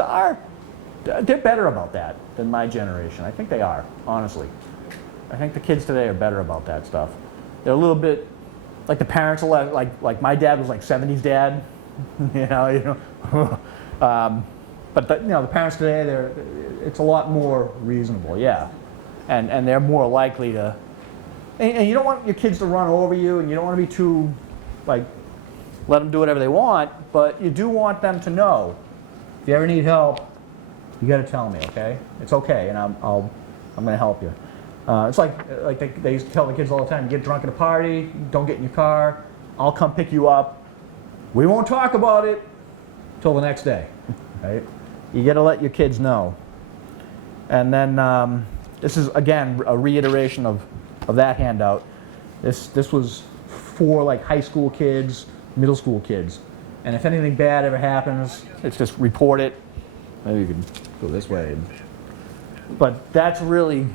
they're better about that than my generation. I think they are, honestly. I think the kids today are better about that stuff. They're a little bit, like the parents are like my dad was like 70s dad, you know. But the parents today, it's a lot more reasonable, yeah. And they're more likely to, and you don't want your kids to run over you, and you don't want to be too, like, let them do whatever they want, but you do want them to know, if you ever need help, you got to tell me, okay? It's okay, and I'm going to help you. It's like they used to tell the kids all the time, get drunk at a party, don't get in your car, I'll come pick you up. We won't talk about it till the next day, right? You got to let your kids know. And then this is, again, a reiteration of that handout. This was for like high school kids, middle school kids. And if anything bad ever happens, it's just report it. Maybe you can go this way. But that's really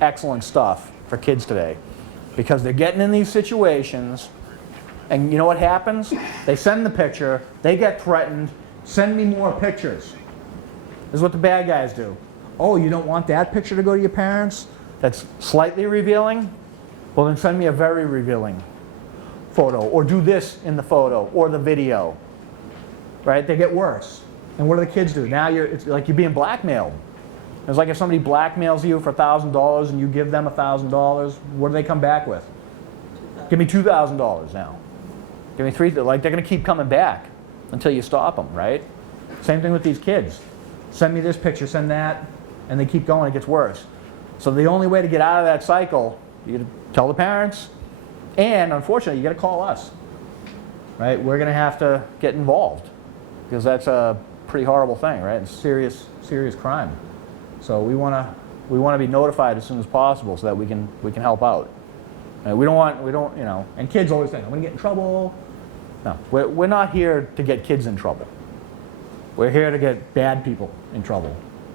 excellent stuff for kids today, because they're getting in these situations, and you know what happens? They send the picture, they get threatened, send me more pictures. This is what the bad guys do. Oh, you don't want that picture to go to your parents? That's slightly revealing? Well, then send me a very revealing photo, or do this in the photo or the video. Right? They get worse. And what do the kids do? Now it's like you're being blackmailed. It's like if somebody blackmails you for $1,000 and you give them $1,000, what do they come back with? Give me $2,000 now. Give me $3,000. Like, they're going to keep coming back until you stop them, right? Same thing with these kids. Send me this picture, send that, and they keep going. It gets worse. So the only way to get out of that cycle, you got to tell the parents, and unfortunately, you got to call us. Right? We're going to have to get involved, because that's a pretty horrible thing, right? It's serious crime. So we want to be notified as soon as possible so that we can help out. We don't, you know. And kids always think, I'm going to get in trouble. No, we're not here to get kids in trouble. We're here to get bad people in trouble.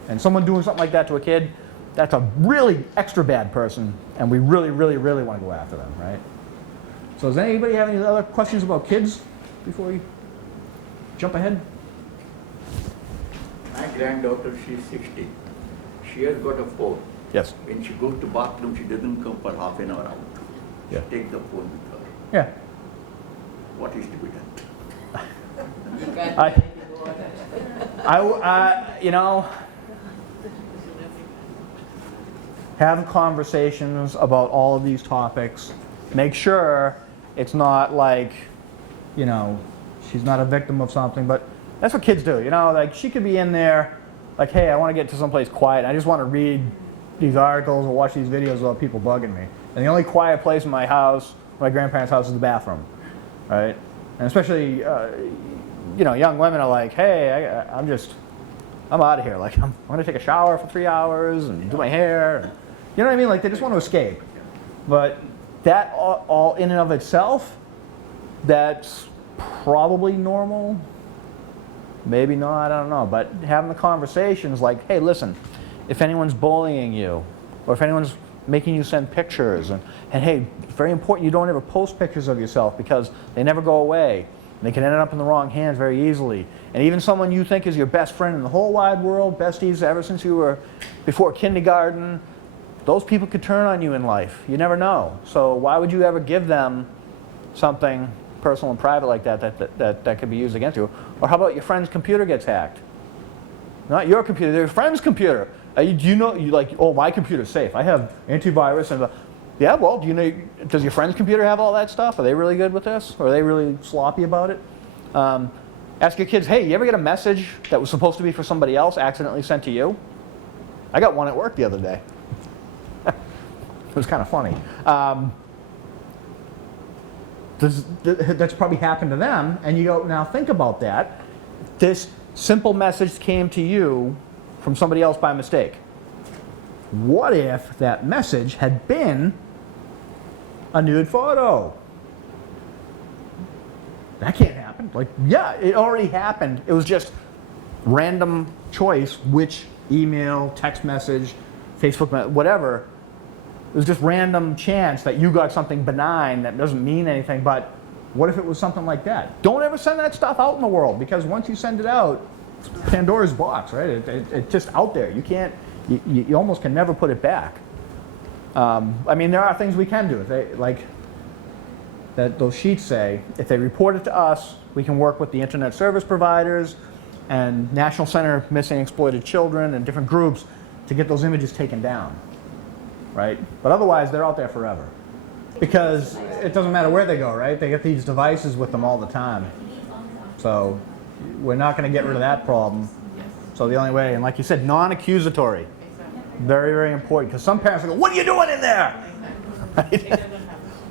And someone doing something like that to a kid, that's a really extra bad person, and we really, really, really want to go after them, right? So does anybody have any other questions about kids before we jump ahead? My granddaughter, she's 60. She has got a phone. Yes. When she goes to bathroom, she doesn't come for half an hour out. Yeah. She takes the phone with her. Yeah. What is to be done? You know, have conversations about all of these topics. Make sure it's not like, you know, she's not a victim of something, but that's what kids do. You know, like, she could be in there, like, hey, I want to get to someplace quiet. I just want to read these articles or watch these videos without people bugging me. And the only quiet place in my house, my grandparents' house, is the bathroom, right? And especially, you know, young women are like, hey, I'm out of here. Like, I'm going to take a shower for 3 hours and do my hair. And, you know what I mean? Like, they just want to escape. But that all in and of itself, that's probably normal. Maybe not, I don't know. But having the conversations like, hey, listen, if anyone's bullying you, or if anyone's making you send pictures, and hey, it's very important you don't ever post pictures of yourself, because they never go away. And they can end up in the wrong hands very easily. And even someone you think is your best friend in the whole wide world, besties ever since you were before kindergarten, those people could turn on you in life. You never know. So why would you ever give them something personal and private like that could be used against you? Or how about your friend's computer gets hacked? Not your computer, their friend's computer. Do you know, like, oh, my computer's safe. I have antivirus and yeah, well, do you know, does your friend's computer have all that stuff? Are they really good with this? Or are they really sloppy about it? Ask your kids, hey, you ever get a message that was supposed to be for somebody else accidentally sent to you? I got one at work the other day. It was kind of funny. That's probably happened to them, and you go, now think about that. This simple message came to you from somebody else by mistake. What if that message had been a nude photo? That can't happen. Like, yeah, it already happened. It was just random choice, which email, text message, Facebook, whatever. It was just random chance that you got something benign that doesn't mean anything, but what if it was something like that? Don't ever send that stuff out in the world, because once you send it out, it's Pandora's box, right? It's just out there. You can't, you almost can never put it back. I mean, there are things we can do. If they, like that, those sheets say, if they report it to us, we can work with the internet service providers and National Center of Missing and Exploited Children and different groups to get those images taken down, right? But otherwise, they're out there forever. Because it doesn't matter where they go, right? They get these devices with them all the time. So we're not going to get rid of that problem. So the only way, and like you said, non-accusatory. Very, very important. Because some parents will go, what are you doing in there? Right?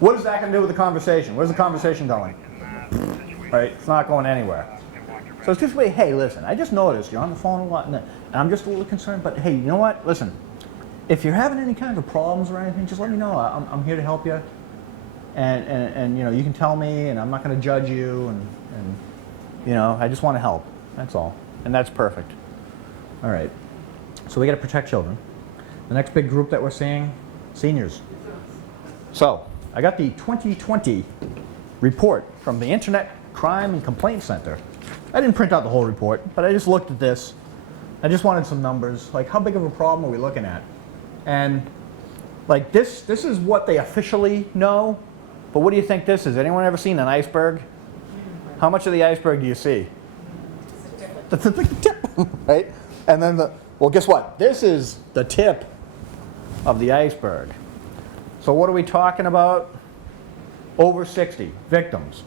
What is that going to do with the conversation? Where's the conversation going? Right? It's not going anywhere. So it's just wait, hey, listen, I just noticed you're on the phone a lot, and I'm just a little concerned, but hey, you know what? Listen, if you're having any kind of problems or anything, just let me know. I'm here to help you. And you know, you can tell me, and I'm not going to judge you, and you know, I just want to help. That's all. And that's perfect. All right. So we got to protect children. The next big group that we're seeing, seniors. So I got the 2020 report from the Internet Crime and Complaint Center. I didn't print out the whole report, but I just looked at this. I just wanted some numbers, like how big of a problem are we looking at? And like this is what they officially know, but what do you think this is? Anyone ever seen an iceberg? How much of the iceberg do you see? That's the tip, right? And then well, guess what? This is the tip of the iceberg. So what are we talking about? Over 60 victims.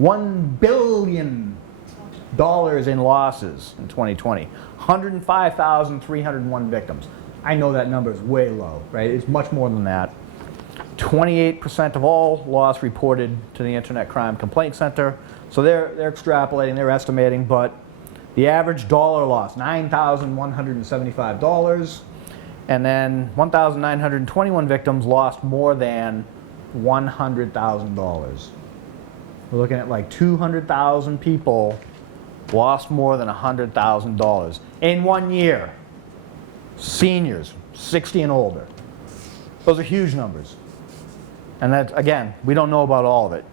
$1 billion in losses in 2020. 105,301 victims. I know that number is way low, right? It's much more than that. 28% of all loss reported to the Internet Crime Complaint Center. So they're extrapolating, they're estimating, but the average dollar loss, $9,175. And then 1,921 victims lost more than $100,000. We're looking at like 200,000 people lost more than $100,000 in 1 year. Seniors, 60 and older. Those are huge numbers. And that, again, we don't know about all of it.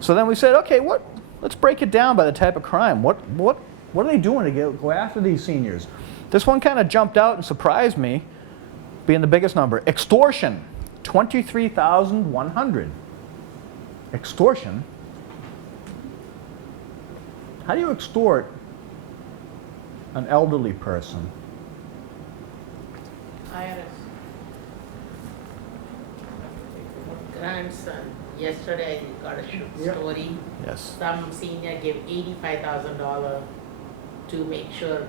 So then we said, okay, let's break it down by the type of crime. What are they doing to go after these seniors? This one kind of jumped out and surprised me, being the biggest number. Extortion, 23,100. Extortion? How do you extort an elderly person? IRS. Grandson, yesterday I got a story. Yes. Some senior gave $85,000 to make sure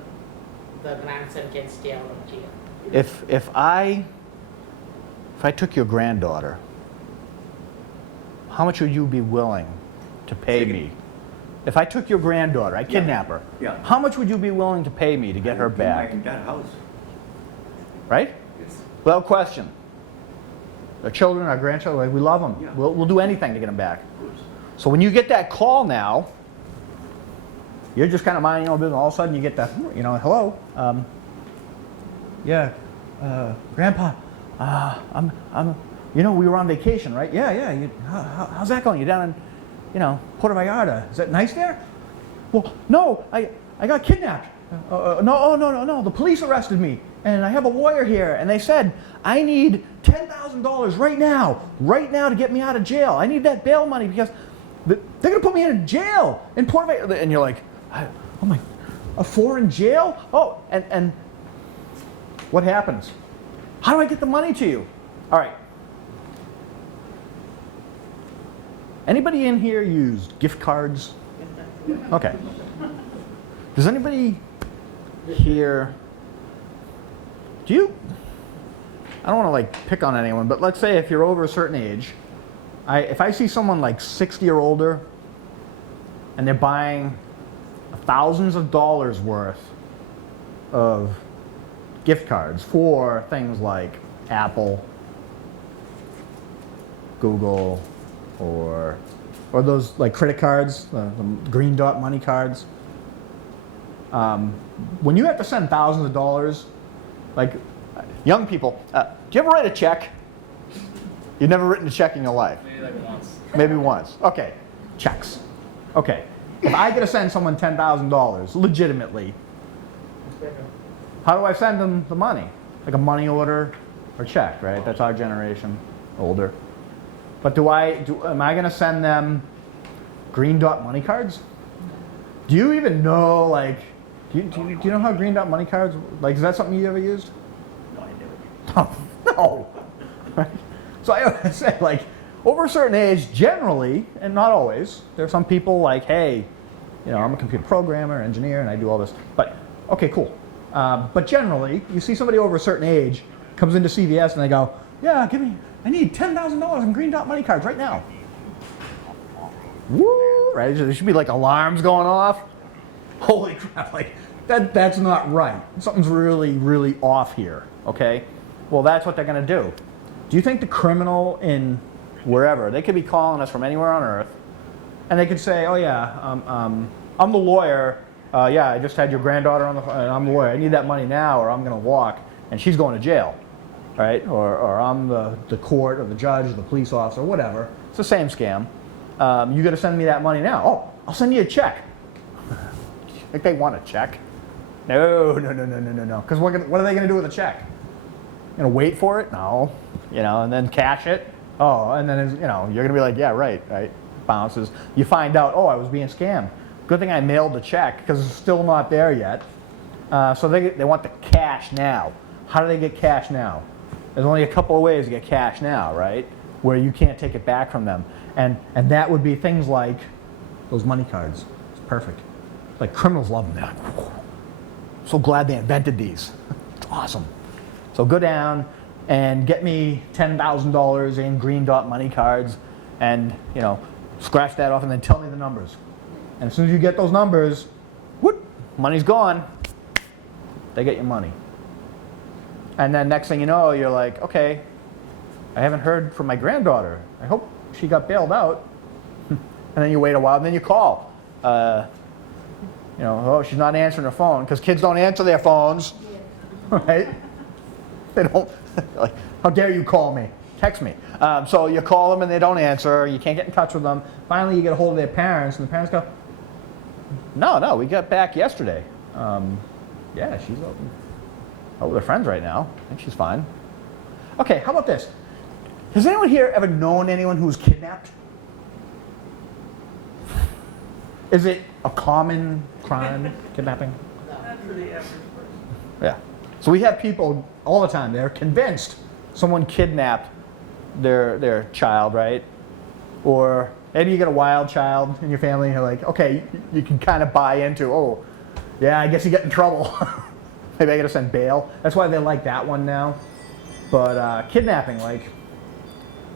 the grandson can stay out of jail. If I took your granddaughter, how much would you be willing to pay me? If I took your granddaughter, I kidnap her. Yeah. How much would you be willing to pay me to get her back? My entire house. Right? Yes. Without question. Our children, our grandchildren, like, we love them. Yeah. We'll do anything to get them back. Of course. So when you get that call now, you're just kind of minding your own business. All of a sudden you get that, you know, hello, Grandpa, you know, we were on vacation, right? Yeah. How's that going? You're down in, you know, Puerto Vallarta. Is that nice there? Well, no, I got kidnapped. No. The police arrested me, and I have a lawyer here, and they said I need $10,000 right now to get me out of jail. I need that bail money because they're gonna put me in jail in Puerto Vallarta. And you're like, oh my, a foreign jail? Oh, and what happens? How do I get the money to you? All right. Anybody in here use gift cards? Okay. Does anybody here I don't want to like pick on anyone, but let's say if you're over a certain age, if I see someone like 60 or older and they're buying thousands of dollars worth of gift cards for things like Apple, Google, or those like credit cards, the green dot money cards. When you have to send thousands of dollars, like young people, do you ever write a check? You've never written a check in your life? Maybe like once. Maybe once. Okay, checks. Okay, if I get to send someone $10,000 legitimately, how do I send them the money? Like a money order or check, right? That's our generation, older. But am I going to send them green dot money cards? Do you even know, like, do you know how green dot money cards, like, is that something you ever used? No, I never. No. Right? So I always say, like, over a certain age, generally, and not always, there are some people like, hey, you know, I'm a computer programmer, engineer, and I do all this. But, okay, cool. But generally, you see somebody over a certain age comes into CVS and they go, yeah, I need $10,000 in green dot money cards right now. Woo, right? There should be like alarms going off. Holy crap, like that's not right. Something's really, really off here, okay? Well, that's what they're gonna do. Do you think the criminal in wherever, they could be calling us from anywhere on earth, and they could say, oh yeah, I'm the lawyer, yeah, I just had your granddaughter on the phone, I'm the lawyer, I need that money now or I'm gonna walk, and she's going to jail, right? Or I'm the court or the judge or the police officer, whatever. It's the same scam. You gotta send me that money now. Oh, I'll send you a check. Think they want a check? No. Because what are they gonna do with a check? Gonna wait for it? No. You know, and then cash it? Oh, and then, you know, you're gonna be like, yeah, right. Bounces. You find out, oh, I was being scammed. Good thing I mailed the check because it's still not there yet. So they want the cash now. How do they get cash now? There's only a couple of ways to get cash now, right? Where you can't take it back from them. And that would be things like those money cards. It's perfect. Like criminals love them. So glad they invented these. It's awesome. So go down and get me $10,000 in green dot money cards and, you know, scratch that off and then tell me the numbers. And as soon as you get those numbers, whoop, money's gone. They get your money. And then next thing you know, you're like, okay, I haven't heard from my granddaughter. I hope she got bailed out. And then you wait a while, and then you call. You know, oh, she's not answering her phone, because kids don't answer their phones, right? They don't, like, how dare you call me? Text me. So you call them and they don't answer, you can't get in touch with them. Finally, you get a hold of their parents, and the parents go, no, we got back yesterday. Yeah, she's out with her friends right now. I think she's fine. Okay, how about this? Has anyone here ever known anyone who was kidnapped? Is it a common crime, kidnapping? Not for the average person. Yeah. So we have people all the time, they're convinced someone kidnapped their child, right? Or maybe you get a wild child in your family and you're like, okay, you can kind of buy into, oh, yeah, I guess you get in trouble. Maybe I gotta send bail. That's why they like that one now. But kidnapping, like,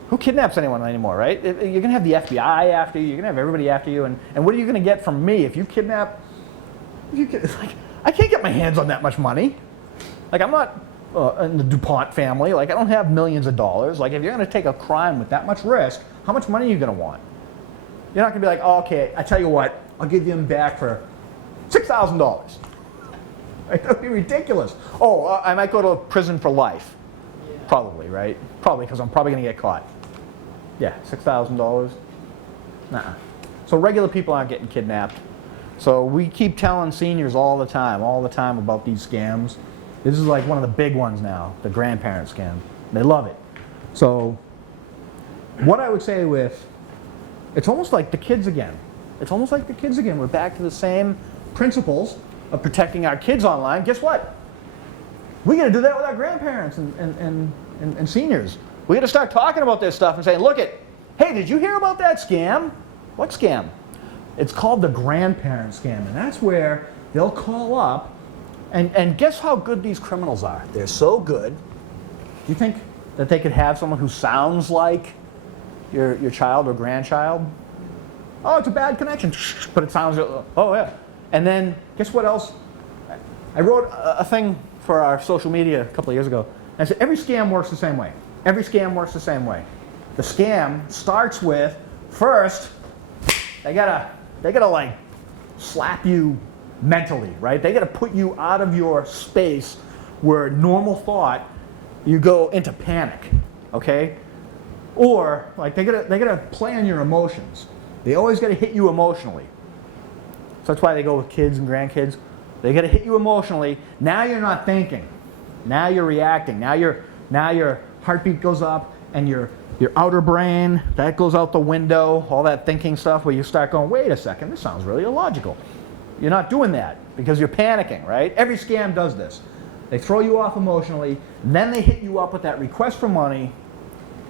who kidnaps anyone anymore, right? You're gonna have the FBI after you, you're gonna have everybody after you, and what are you gonna get from me if you kidnap, like, I can't get my hands on that much money. Like, I'm not in the DuPont family, like, I don't have millions of dollars. Like, if you're gonna take a crime with that much risk, how much money are you gonna want? You're not gonna be like, oh, okay, I tell you what, I'll give you them back for $6,000. Right? That would be ridiculous. Oh, I might go to prison for life. Yeah. Probably, right? Probably, because I'm probably gonna get caught. Yeah, $6,000? Nuh-uh. So regular people aren't getting kidnapped. So we keep telling seniors all the time about these scams. This is like one of the big ones now, the grandparent scam. They love it. So what I would say with, it's almost like the kids again. It's almost like the kids again. We're back to the same principles of protecting our kids online. Guess what? We got to do that with our grandparents and seniors. We got to start talking about this stuff and saying, look it, hey, did you hear about that scam? What scam? It's called the grandparent scam, and that's where they'll call up And guess how good these criminals are? They're so good. Do you think that they could have someone who sounds like your child or grandchild? Oh, it's a bad connection, but it sounds, oh yeah. And then, guess what else? I wrote a thing for our social media a couple of years ago. And I said, every scam works the same way. Every scam works the same way. The scam starts with, first, they gotta like slap you mentally, right? They gotta put you out of your space where normal thought, you go into panic, okay? Or like they gotta play on your emotions. They always gotta hit you emotionally. So that's why they go with kids and grandkids. They gotta hit you emotionally. Now you're not thinking. Now you're reacting. Now your heartbeat goes up and your outer brain, that goes out the window, all that thinking stuff where you start going, wait a second, this sounds really illogical. You're not doing that because you're panicking, right? Every scam does this. They throw you off emotionally, then they hit you up with that request for money,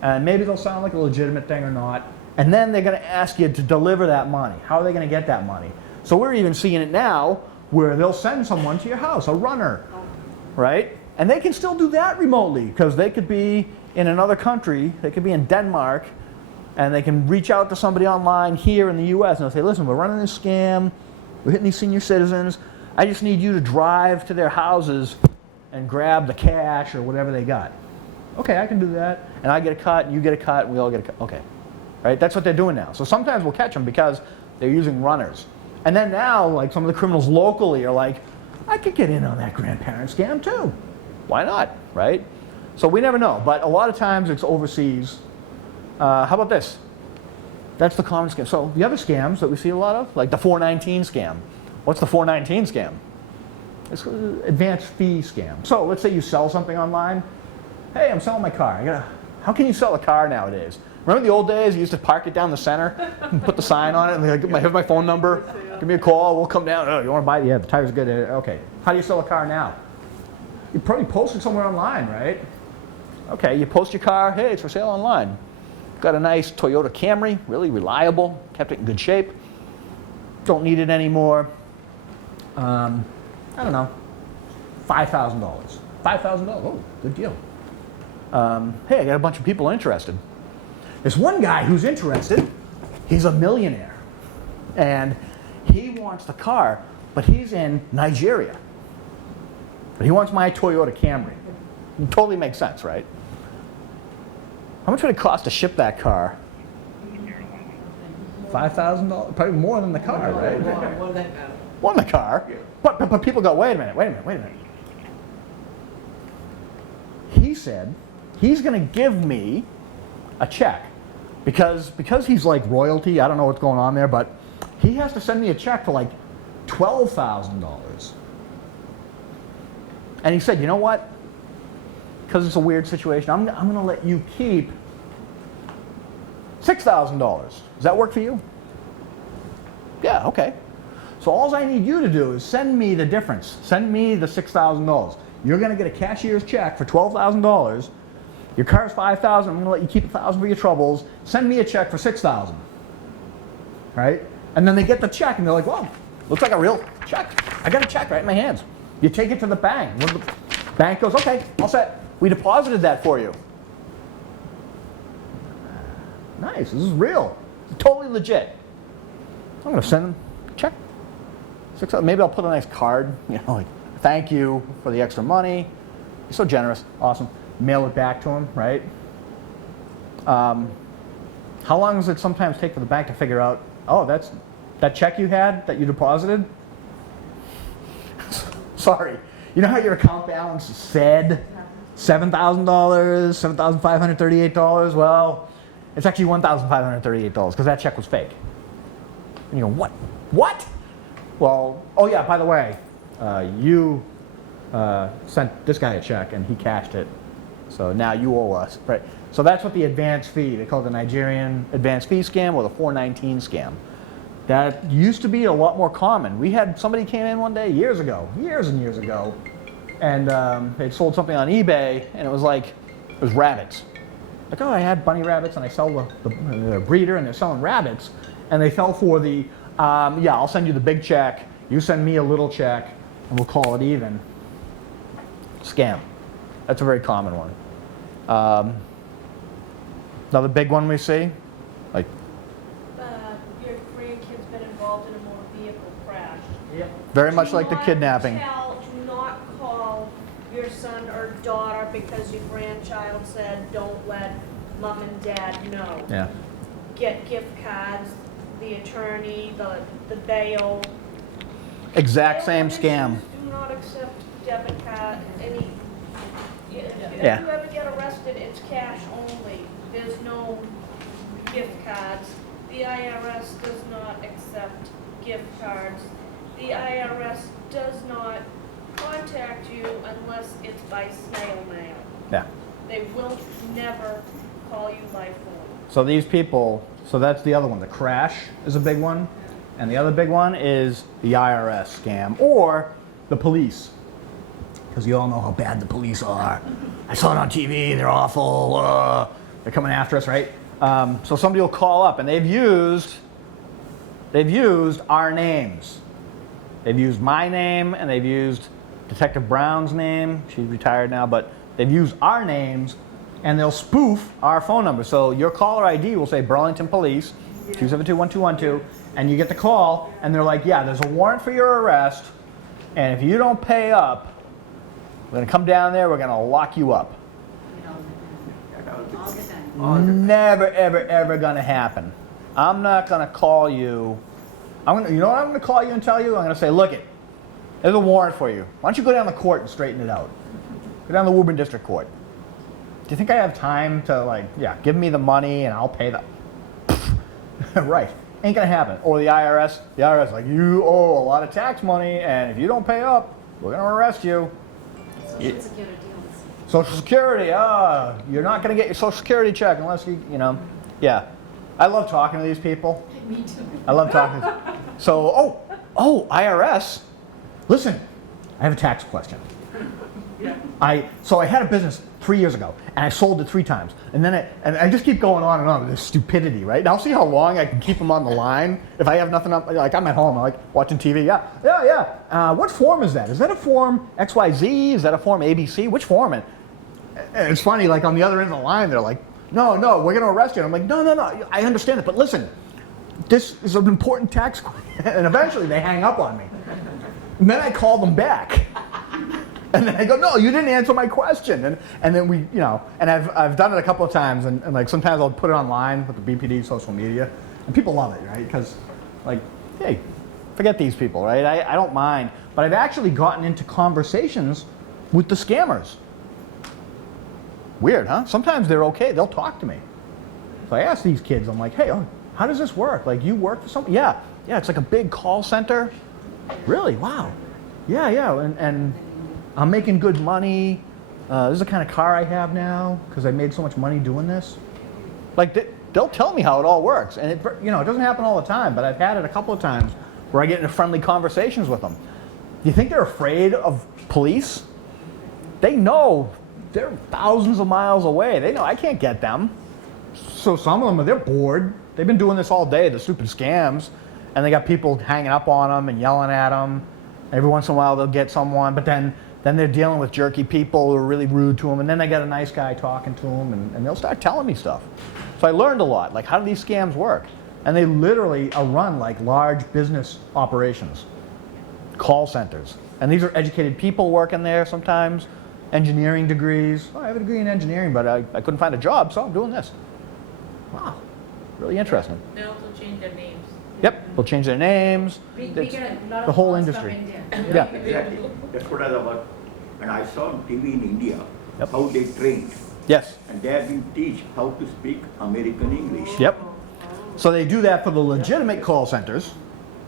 and maybe they'll sound like a legitimate thing or not, and then they're gonna ask you to deliver that money. How are they gonna get that money? So we're even seeing it now where they'll send someone to your house, a runner, right? And they can still do that remotely because they could be in another country, they could be in Denmark, and they can reach out to somebody online here in the US and they'll say, listen, we're running this scam, we're hitting these senior citizens, I just need you to drive to their houses and grab the cash or whatever they got. Okay, I can do that, and I get a cut, and you get a cut, and we all get a cut. Okay, right? That's what they're doing now. So sometimes we'll catch them because they're using runners. And then now, like some of the criminals locally are like, I could get in on that grandparent scam too. Why not, right? So we never know, but a lot of times it's overseas. How about this? That's the common scam. So the other scams that we see a lot of, like the 419 scam. What's the 419 scam? It's an advanced fee scam. So let's say you sell something online. Hey, I'm selling my car. How can you sell a car nowadays? Remember the old days? You used to park it down the center and put the sign on it and like, here's my phone number. Give me a call. We'll come down. Oh, you want to buy it? Yeah, the tire's good. Okay. How do you sell a car now? You probably post it somewhere online, right? Okay, you post your car. Hey, it's for sale online. Got a nice Toyota Camry, really reliable. Kept it in good shape. Don't need it anymore. I don't know, $5,000. $5,000, oh, good deal. Hey, I got a bunch of people interested. There's one guy who's interested. He's a millionaire. And he wants the car, but he's in Nigeria. But he wants my Toyota Camry. It totally makes sense, right? How much would it cost to ship that car? $5,000? Probably more than the car, right? More than More than the car. But people go, wait a minute. He said he's going to give me a check because he's like royalty. I don't know what's going on there, but he has to send me a check for like $12,000. And he said, you know what? Because it's a weird situation, I'm going to let you keep $6,000. Does that work for you? Yeah, okay. So all I need you to do is send me the difference. Send me the $6,000. You're going to get a cashier's check for $12,000. Your car's $5,000. I'm going to let you keep $1,000 for your troubles. Send me a check for $6,000. Right? And then they get the check and they're like, "Well, looks like a real check. I got a check right in my hands." You take it to the bank. The bank goes, "Okay, all set. We deposited that for you." Nice. This is real. It's totally legit. I'm going to send them a check. Maybe I'll put a nice card, like, thank you for the extra money. You're so generous. Awesome. Mail it back to him, right? How long does it sometimes take for the bank to figure out, oh, that's that check you had that you deposited? Sorry. You know how your account balance said $7,000, $7,538? Well, it's actually $1,538 because that check was fake. And you go, what? What? Well, oh yeah, by the way, you sent this guy a check and he cashed it. So now you owe us, right? So that's what the advance fee, they call it the Nigerian advance fee scam or the 419 scam. That used to be a lot more common. We had somebody came in one day years and years ago, and they'd sold something on eBay and it was rabbits. Like, oh, I had bunny rabbits and I sell the breeder and they're selling rabbits. And they fell for the, yeah, I'll send you the big check, you send me a little check, and we'll call it even. scam. That's a very common one. Another big one we see, like Your grandkid's been involved in a motor vehicle crash. very much like the Do kidnapping. not call your son or daughter because your grandchild said, don't let mom and dad know. Yeah. Get gift cards, the attorney, the bail. Exact same Bail scam. issues Do not accept debit card, any, if Yeah. you ever get arrested, it's cash only. There's no gift cards. The IRS does not accept gift cards. The IRS does not contact you unless it's by snail mail. Yeah. They will never call you by phone. So these people, so that's the other one. The crash is a big one. And the other big one is the IRS scam or the police. Because you all know how bad the police are. I saw it on TV, they're awful. They're coming after us, right? So somebody will call up and they've used our names. They've used my name and they've used Detective Brown's name. She's retired now, but they've used our names and they'll spoof our phone number. So your caller ID will say Burlington Police, 272-1212, and you get the call and they're like, yeah, there's a warrant for your arrest, and if you don't pay up, we're gonna come down there, we're gonna lock you up. All the time. Never, ever, ever gonna happen. I'm not gonna call you. You know what I'm gonna call you and tell you? I'm gonna say, look it, there's a warrant for you. Why don't you go down the court and straighten it out? Go down to the Woburn District Court. Do you think I have time to give me the money and I'll pay the, right, ain't gonna happen. Or the IRS like, you owe a lot of tax money and if you don't pay up, we're gonna arrest you. Social Security also. Social Security, you're not going to get your Social Security check unless yeah. I love talking to these people. Me too. I love talking. So, IRS, listen, I have a tax question. So I had a business 3 years ago, and I sold it 3 times. And then I just keep going on and on with this stupidity, right? Now, see how long I can keep them on the line? If I have nothing up, like I'm at home, I like watching TV. Yeah. What form is that? Is that a form XYZ? Is that a form ABC? Which form? And it's funny, like on the other end of the line, they're like, no, we're going to arrest you. And I'm like, no, I understand it, but listen, this is an important tax question. And eventually they hang up on me. And then I call them back. And then I go, no, you didn't answer my question. And then we, and I've done it a couple of times, and like sometimes I'll put it online with the BPD social media, and people love it, right? Because, like, hey, forget these people, right? I don't mind. But I've actually gotten into conversations with the scammers. Weird, huh? Sometimes they're okay. They'll talk to me. So I ask these kids, I'm like, hey, how does this work? Like, you work for something? Yeah, it's like a big call center. Really? Wow. Yeah, and I'm making good money. This is the kind of car I have now because I made so much money doing this. Like, they'll tell me how it all works. And it doesn't happen all the time, but I've had it a couple of times where I get into friendly conversations with them. Do you think they're afraid of police? They know they're thousands of miles away. They know I can't get them. So some of them, they're bored. They've been doing this all day, the stupid scams. And they got people hanging up on them and yelling at them. Every once in a while they'll get someone, but then they're dealing with jerky people who are really rude to them, and then they got a nice guy talking to them, and they'll start telling me stuff. So I learned a lot, like how do these scams work? And they literally are run like large business operations, call centers. And these are educated people working there sometimes, engineering degrees. I have a degree in engineering, but I couldn't find a job, so I'm doing this. Wow, really interesting. They also change their names. Yep, they'll change their names. We It's get a lot of the whole calls from industry. India. Yeah. Exactly. That's what I was about. And I saw on TV in India Yep. how they trained. Yes. And they have been teach how to speak American English. Yep. So they do that for the legitimate call centers.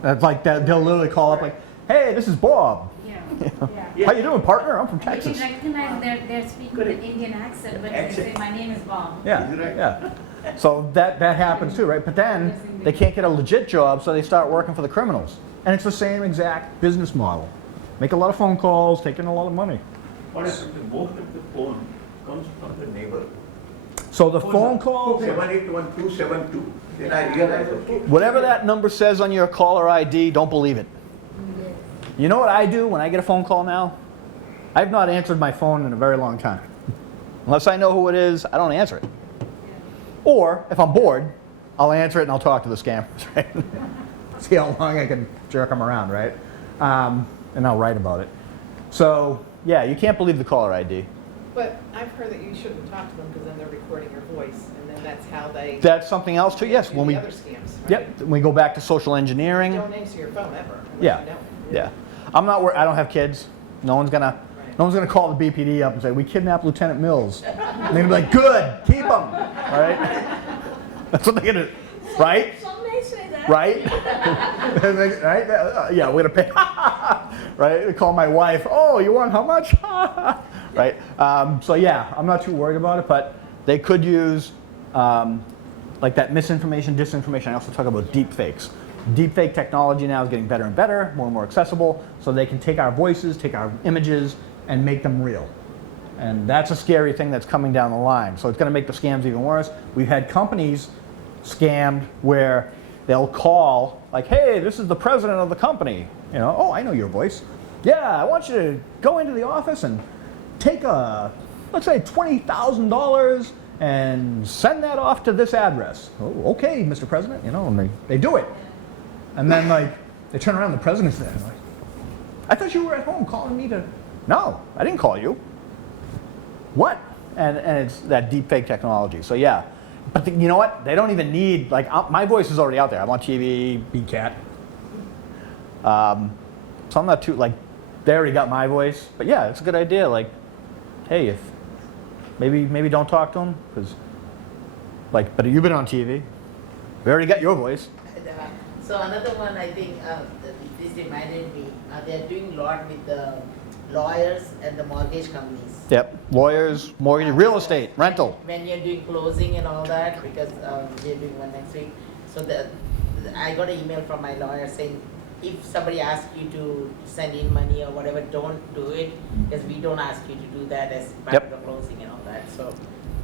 That's like that. They'll literally call up like, "Hey, this is Bob. Yeah. How you doing, partner? I'm from And you Texas." can recognize they're speaking with an Indian accent, but they say, my name is Bob. Yeah, Is it right? yeah. So that happens too, right? But then they can't get a legit job, so they start working for the criminals. And it's the same exact business model. Make a lot of phone calls, take in a lot of money. What happens is most of the phone comes from the neighbor. So the phone calls, 781-272. Then I realized, okay. whatever that number says on your caller ID, don't believe it. You know what I do when I get a phone call now? I've not answered my phone in a very long time. Unless I know who it is, I don't answer it. Or, if I'm bored, I'll answer it and I'll talk to the scammers, right? See how long I can jerk them around, right? And I'll write about it. So, yeah, you can't believe the caller ID. But I've heard that you shouldn't talk to them because then they're recording your voice, and then that's how they That's something else too, yes. do When the we, other scams, right? yep, when we go back to social engineering. Don't answer your phone ever. unless Yeah, you know. yeah. I'm not worried, I don't have kids. No one's gonna call the BPD up and say, we kidnapped Lieutenant Mills. And they're gonna be like, good, keep him, right? That's what they're gonna, right? Some may say that. Right? Right? Yeah, we're gonna pay. Right? They call my wife. Oh, you want how much? Right? So yeah, I'm not too worried about it, but they could use like that misinformation, disinformation. I also talk about deep fakes. Deep fake technology now is getting better and better, more and more accessible, so they can take our voices, take our images, and make them real. And that's a scary thing that's coming down the line. So it's going to make the scams even worse. We've had companies scammed where they'll call like, hey, this is the president of the company. You know, oh, I know your voice. Yeah, I want you to go into the office and take let's say $20,000 and send that off to this address. Oh, okay, Mr. President. You know, and they do it. And then like they turn around, the president's there. Like, I thought you were at home calling me to. No, I didn't call you. What? And it's that deep fake technology. So yeah, but you know what? They don't even need like my voice is already out there. I'm on TV, BCAT. So I'm not too like they already got my voice. But yeah, it's a good idea. Like, hey, if maybe don't talk to them because like, but you've been on TV. We already got your voice. So another one, I think, this reminded me, they're doing a lot with the lawyers and the mortgage companies. Yep, lawyers, mortgage, real estate, rental. When you're doing closing and all that, because we're doing one next week. So I got an email from my lawyer saying, if somebody asks you to send in money or whatever, don't do it, because we don't ask you to do that as part of the closing and all that. So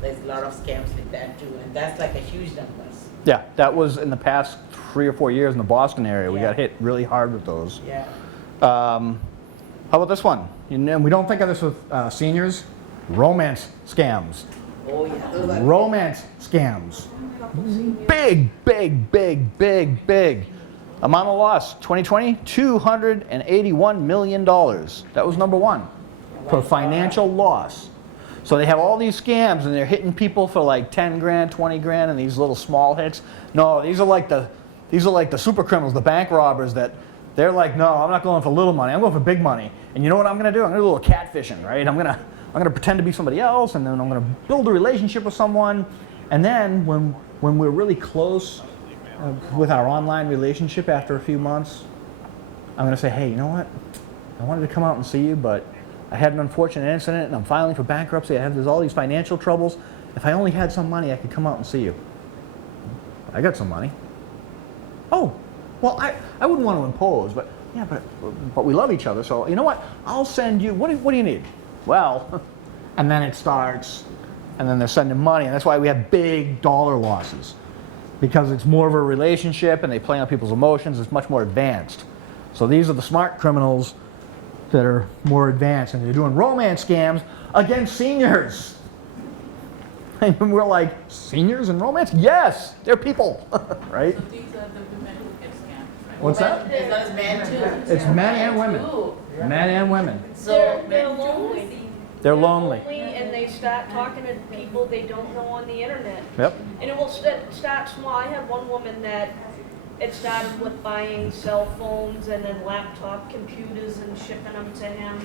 there's a lot of scams with that too, and that's like a huge numbers. Yeah, that was in the past 3 or 4 years in the Boston area. We Yeah. got hit really hard with those. Yeah. How about this one? And we don't think of this with seniors. Romance scams. Oh yeah. Those are Romance scams. Big, big, big, big, big. Amount of loss, 2020, $281 million. That was number one for financial loss. So they have all these scams and they're hitting people for like 10 grand, 20 grand and these little small hits. No, these are like the super criminals, the bank robbers that they're like, no, I'm not going for little money, I'm going for big money. And you know what I'm gonna do? I'm gonna do a little catfishing, right? I'm gonna pretend to be somebody else and then I'm gonna build a relationship with someone. And then when we're really close with our online relationship after a few months, I'm gonna say, hey, you know what? I wanted to come out and see you, but I had an unfortunate incident and I'm filing for bankruptcy. There's all these financial troubles. If I only had some money, I could come out and see you. I got some money. Oh, well, I wouldn't want to impose, but yeah, but we love each other. So you know what? I'll send you. What do you need? Well, and then it starts, and then they're sending money, and that's why we have big dollar losses, because it's more of a relationship, and they play on people's emotions. It's much more advanced. So these are the smart criminals that are more advanced, and they're doing romance scams against seniors. And we're like, seniors and romance? Yes, they're people, right? So these are the women who get scammed, right? What's that? As well as men too. It's men and women. Too. Men and women. So They're lonely. They're lonely. And they start talking to people they don't know on the internet. Yep. And it will start small. I had one woman that it started with buying cell phones and then laptop computers and shipping them to him.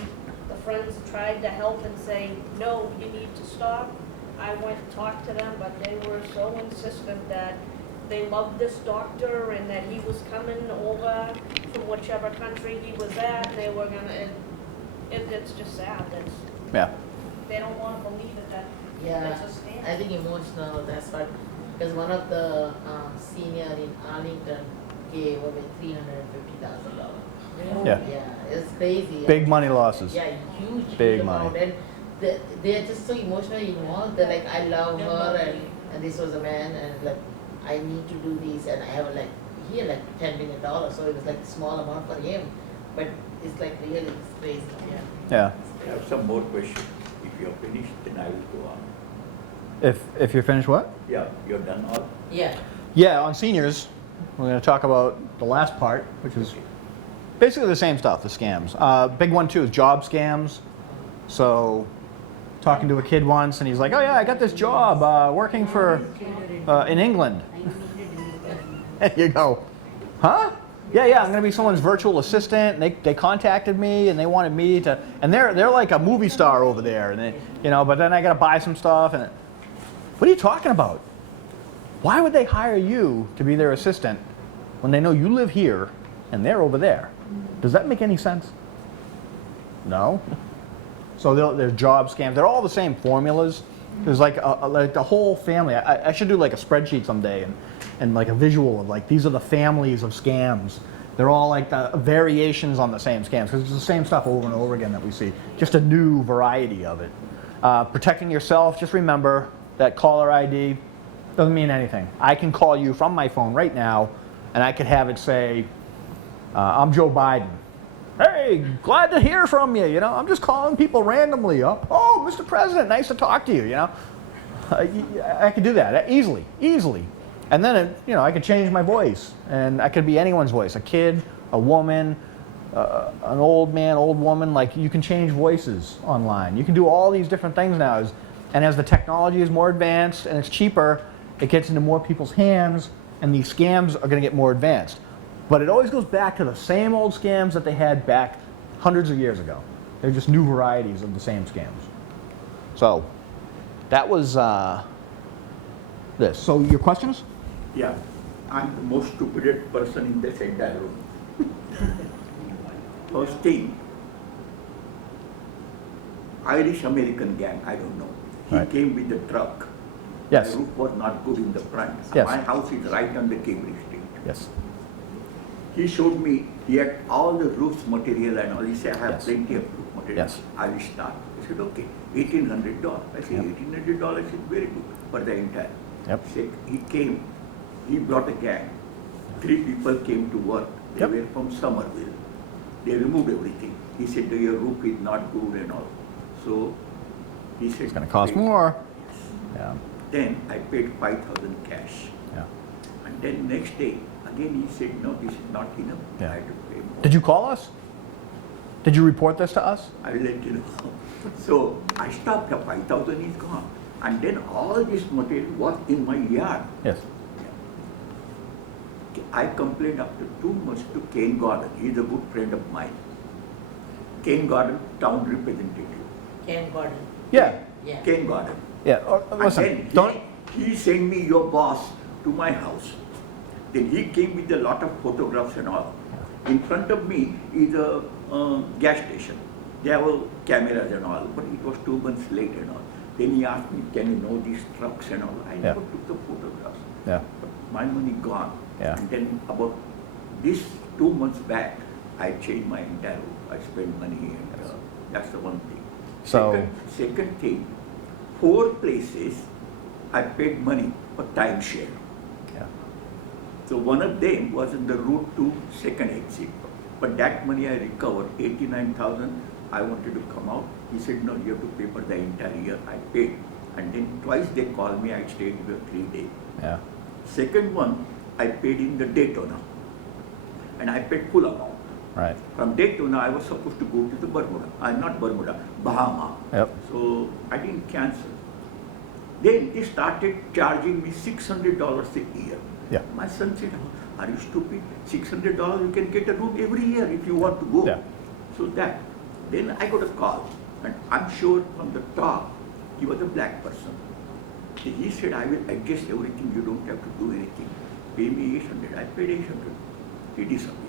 The friends tried to help and say, no, you need to stop. I went and talked to them, but they were so insistent that they loved this doctor and that he was coming over from whichever country he was at, and they were gonna, it's just sad. Yeah. They don't wanna believe it that yeah, it's a scam. I think emotional. That's what, because one of the senior in Arlington gave away $350,000. Yeah. Yeah, it's crazy. Big money losses. Yeah, huge. Big amount. money. And they're just so emotionally involved. They're like, I love her, and this was a man, and like, I need to do this, and I have like, he had like $10 million, so it was like a small amount for him. But It's like really crazy, yeah. Yeah. I have some more questions. If you're finished, then I will go on. If you're finished, what? Yeah, you're done all? Yeah, Yeah, on seniors, we're going to talk about the last part, which is basically the same stuff, the scams. Big one too is job scams. So, talking to a kid once, and he's like, "Oh yeah, I got this job working for in England." And you go, "Huh? Yeah, I'm going to be someone's virtual assistant." And they contacted me, and they wanted me to, and they're like a movie star over there, and they, but then I got to buy some stuff, and what are you talking about? Why would they hire you to be their assistant when they know you live here and they're over there? Does that make any sense? No. So there's job scams. They're all the same formulas. There's like the whole family. I should do like a spreadsheet someday and like a visual of like these are the families of scams. They're all like the variations on the same scams because it's the same stuff over and over again that we see. Just a new variety of it. Protecting yourself. Just remember that caller ID doesn't mean anything. I can call you from my phone right now, and I could have it say, "I'm Joe Biden. Hey, glad to hear from you. I'm just calling people randomly up. Oh, Mr. President, nice to talk to you. I could do that easily. And then I could change my voice, and I could be anyone's voice. A kid, a woman, an old man, old woman. Like you can change voices online. You can do all these different things now. And as the technology is more advanced and it's cheaper, it gets into more people's hands, and these scams are going to get more advanced. But it always goes back to the same old scams that they had back hundreds of years ago. They're just new varieties of the same scams. So that was this. So your questions? Yeah, I'm the most stupidest person in this entire room. First thing, Irish American gang, I don't know. He Right. came with the truck. Yes. The roof was not good in the front. Yes. My house is right on the Cambridge Street. Yes. He showed me, he had all the roofs material and all. He said, I have Yes. plenty of roof material. Yes. I will start. I said, okay, $1,800. I said, Yep. $1,800 is very good for the entire. Yep. He came, he brought a gang. 3 people came to work. They Yep. were from Somerville. They removed everything. He said, your roof is not good and all. So he said, It's going to cost "Pay." more. Yeah. Then I paid 5,000 cash. Yeah. And then next day, again he said, no, this is not enough. Yeah. I had to pay more. Did you call us? Did you report this to us? I will let you know. So I stopped, the 5,000 is gone. And then all this material was in my yard. Yes. I complained after 2 months to Kane Gordon. He is a good friend of mine. Kane Gordon, town representative. Ken Gordon, Yeah. yeah. Kane Gordon. Yeah. And Listen. then Don't. he sent me your boss to my house. Then he came with a lot of photographs and all. In front of me is a gas station. They have cameras and all, but it was 2 months late and all. Then he asked me, can you know these trucks and all? I never took the photographs. Yeah. But my money gone. Yeah. And then about this 2 months back, I changed my entire roof. I spent money and that's the one thing. So- Second thing, 4 places I paid money for timeshare. Yeah. So one of them was in the route to second exit. But that money I recovered, 89,000. I wanted to come out. He said, no, you have to pay for the entire year. I paid. And then twice they called me, I stayed here 3 days. Yeah. Second one, I paid in the Daytona. And I paid full amount. Right. From Daytona, I was supposed to go to the Bermuda. Not Bermuda, Bahama. Yep. So I didn't cancel. Then they started charging me $600 a year. Yeah. My son said, are you stupid? $600 you can get a room every year if you want to go. Yeah. So that. Then I got a call. And I'm sure from the top, he was a black person. He said, I will adjust everything. You don't have to do anything. Pay me 800. I paid 800. He disappeared.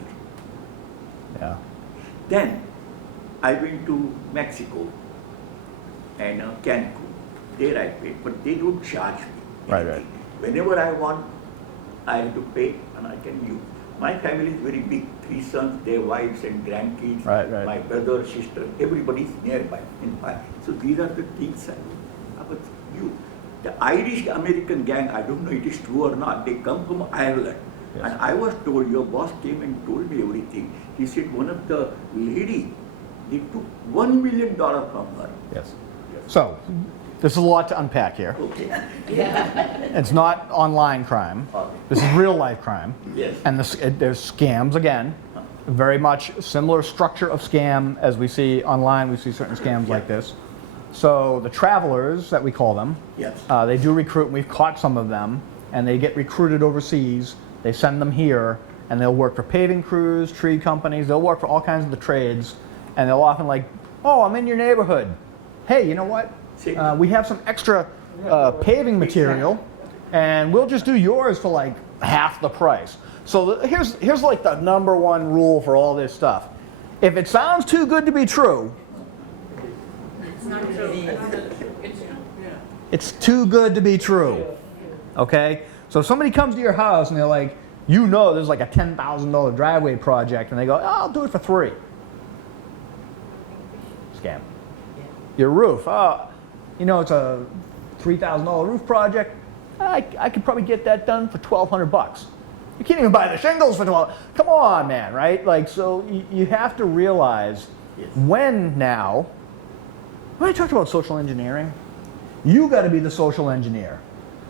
Yeah. Then I went to Mexico and Cancun. There I paid, but they don't charge me. Right, anything. Whenever I want, I have to pay and I can use. My family is very big, 3 sons, their wives and grandkids. Right, right. My brother, sister, everybody is nearby in fact. So these are the things I do. But you, the Irish American gang, I don't know it is true or not, they come from Ireland. Yes. And I was told, your boss came and told me everything. He said one of the lady, they took $1 million from her. Yes. So, this is a lot to unpack here. Okay. It's not online crime. This is real life crime. Yes. And there's scams again. Very much similar structure of scam as we see online. We see certain scams like this. So the travelers, that we call them, Yes. they do recruit, and we've caught some of them, and they get recruited overseas. They send them here, and they'll work for paving crews, tree companies. They'll work for all kinds of the trades, and they'll often like, oh, I'm in your neighborhood. Hey, you know what? We have some extra paving material, and we'll just do yours for like half the price. So here's like the number one rule for all this stuff. If it sounds too good to be true, It's not true. It's true. it's too good to be true. Okay? So if somebody comes to your house and they're like, you know there's like a $10,000 driveway project, and they go, oh, I'll do it for $3,000. Scam. Your roof, oh, you know it's a $3,000 roof project. I could probably get that done for $1,200. You can't even buy the shingles for $12. Come on, man, right? Like, so you have to realize when I talked about social engineering, you got to be the social engineer.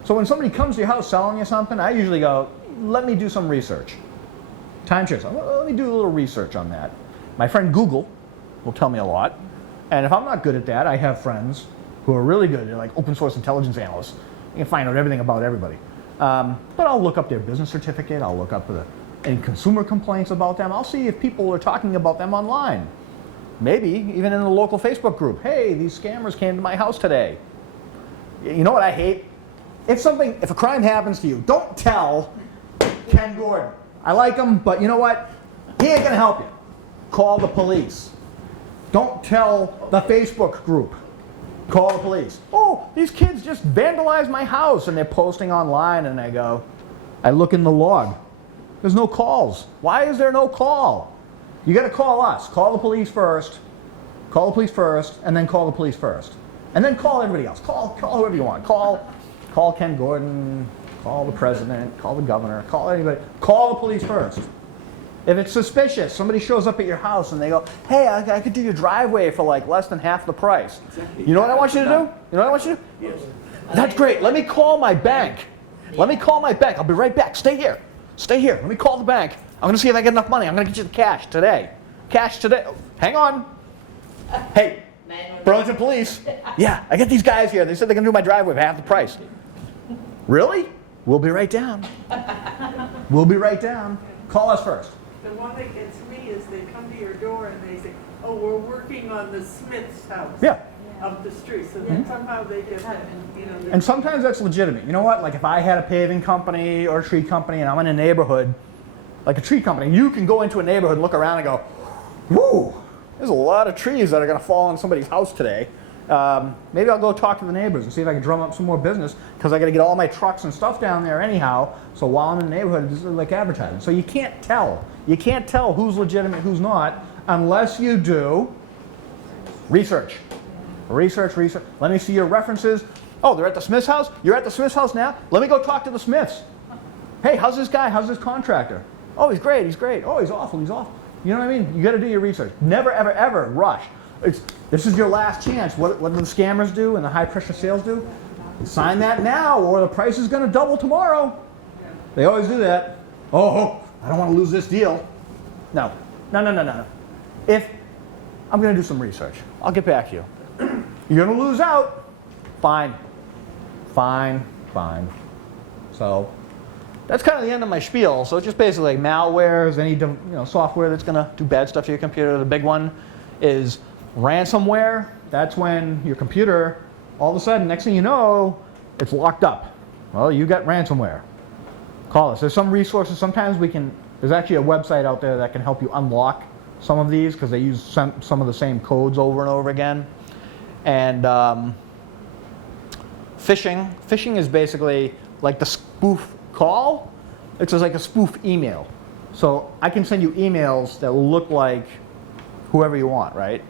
So when somebody comes to your house selling you something, I usually go, let me do some research. Timeshare, let me do a little research on that. My friend Google will tell me a lot. And if I'm not good at that, I have friends who are really good. They're like open source intelligence analysts. You can find out everything about everybody. But I'll look up their business certificate. I'll look up any consumer complaints about them. I'll see if people are talking about them online. Maybe even in the local Facebook group. Hey, these scammers came to my house today. You know what I hate? If a crime happens to you, don't tell Ken Gordon. I like him, but you know what? He ain't gonna help you. Call the police. Don't tell the Facebook group. Call the police. Oh, these kids just vandalized my house, and they're posting online, and I look in the log. There's no calls. Why is there no call? You got to call us. Call the police first. Call the police first, and then call the police first. And then call everybody else. Call whoever you want. Call Ken Gordon. Call the president. Call the governor. Call anybody. Call the police first. If it's suspicious, somebody shows up at your house and they go, hey, I could do your driveway for like less than half the price. Exactly. You know what I want you to do? You know what I want you to do? Yes. That's great. Let me call my bank. Let me call my bank. I'll be right back. Stay here. Stay here. Let me call the bank. I'm going to see if I get enough money. I'm going to get you the cash today. Cash today. Oh, hang on. Hey, Burlington Police. Yeah, I got these guys here. They said they're going to do my driveway for half the price. Really? We'll be right down. We'll be right down. Call us first. The one that gets me is they come to your door and they say, oh, we're working on the Smith's house. Yeah. Up the street, so then somehow they get that, you know. And sometimes that's legitimate. You know what? Like if I had a paving company or a tree company and I'm in a neighborhood, like a tree company, you can go into a neighborhood and look around and go, whoo, there's a lot of trees that are going to fall on somebody's house today. Maybe I'll go talk to the neighbors and see if I can drum up some more business because I got to get all my trucks and stuff down there anyhow. So while I'm in the neighborhood, this is like advertising. So you can't tell. You can't tell who's legitimate, who's not, unless you do research. Research. Let me see your references. Oh, they're at the Smith's house? You're at the Smith's house now? Let me go talk to the Smiths. Hey, how's this guy? How's this contractor? Oh, he's great. Oh, he's awful. You know what I mean? You got to do your research. Never, ever, ever rush. This is your last chance. What do the scammers do and the high-pressure sales do? Sign that now or the price is going to double tomorrow. They always do that. Oh, I don't want to lose this deal. No. If I'm going to do some research, I'll get back to you. You're going to lose out. Fine. So that's kind of the end of my spiel. So it's just basically malwares, any software that's going to do bad stuff to your computer. The big one is ransomware. That's when your computer, all of a sudden, next thing you know, it's locked up. Well, you got ransomware. Call us. There's some resources. Sometimes there's actually a website out there that can help you unlock some of these because they use some of the same codes over and over again. And phishing. Phishing is basically like the spoof call. It's just like a spoof email. So I can send you emails that will look like whoever you want, right?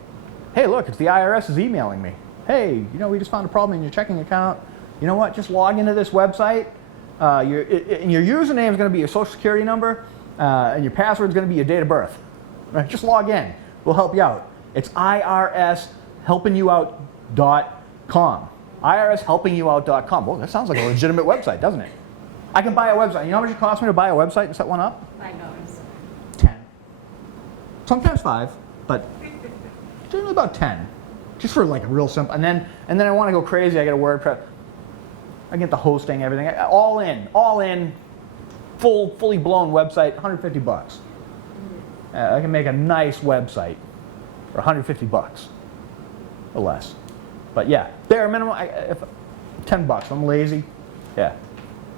Hey, look, it's the IRS is emailing me. Hey, we just found a problem in your checking account. You know what? Just log into this website And your username is going to be your social security number, and your password is going to be your date of birth. Right? Just log in. We'll help you out. It's irshelpingyouout.com. irshelpingyouout.com. Well, that sounds like a legitimate website, doesn't it? I can buy a website. You know how much it costs me to buy a website and set one up? $5. 10. Sometimes 5, but generally about 10. Just for like a real simple. And then I want to go crazy. I get a WordPress. I get the hosting, everything. All in, fully blown website, $150. I can make a nice website for $150 or less. But yeah, bare minimum, if $10. I'm lazy. Yeah,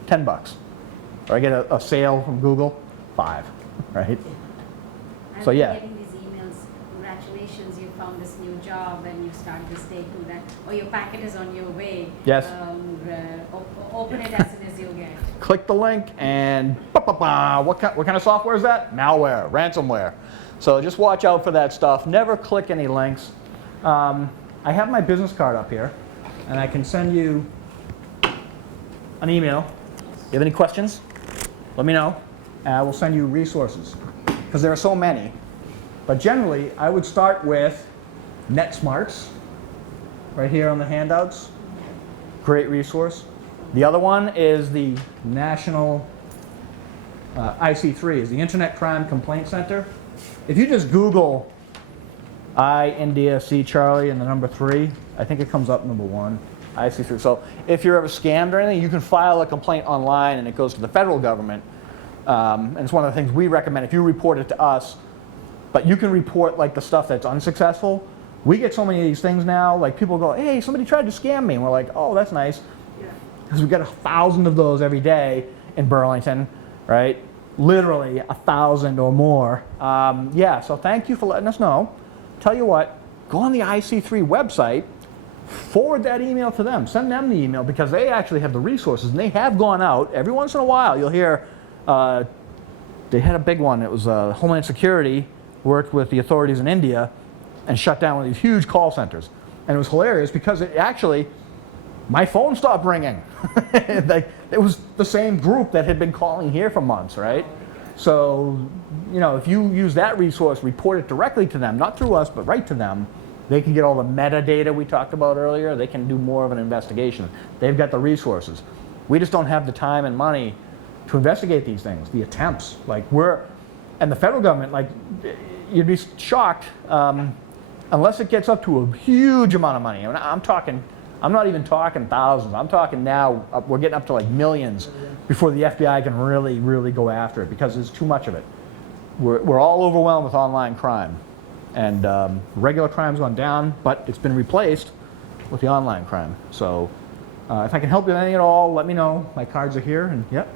$10. Or I get a sale from Google, 5, right? I've So, been yeah. getting these emails, congratulations, you found this new job and you start this day, or your packet is on your way. Yes. Open it as soon as you get. Click the link and what kind of software is that? Malware, ransomware. So just watch out for that stuff. Never click any links. I have my business card up here, and I can send you an email. You have any questions? Let me know. And I will send you resources, because there are so many. But generally, I would start with NetSmarts, right here on the handouts. Great resource. The other one is the National IC3, is the Internet Crime Complaint Center. If you just Google I, India, C, Charlie, and the number 3, I think it comes up number 1, IC3. So if you're ever scammed or anything, you can file a complaint online and it goes to the federal government. And it's one of the things we recommend. If you report it to us, but you can report like the stuff that's unsuccessful. We get so many of these things now, like people go, hey, somebody tried to scam me. And we're like, oh, that's nice. Because we get 1,000 of those every day in Burlington, right? Literally 1,000 or more. Yeah, so thank you for letting us know. Tell you what, go on the IC3 website, forward that email to them. Send them the email, because they actually have the resources, and they have gone out. Every once in a while, you'll hear, they had a big one. It was Homeland Security worked with the authorities in India and shut down one of these huge call centers. And it was hilarious because it actually, my phone stopped ringing. It was the same group that had been calling here for months, right? So, you know, if you use that resource, report it directly to them, not through us, but right to them, they can get all the metadata we talked about earlier. They can do more of an investigation. They've got the resources. We just don't have the time and money to investigate these things, the attempts. And the federal government, like, you'd be shocked, unless it gets up to a huge amount of money. I mean, I'm not even talking thousands. I'm talking now, we're getting up to like millions before the FBI can really, really go after it, because there's too much of it. We're all overwhelmed with online crime. And regular crime's gone down, but it's been replaced with the online crime. So if I can help you with anything at all, let me know. My cards are here, and yep.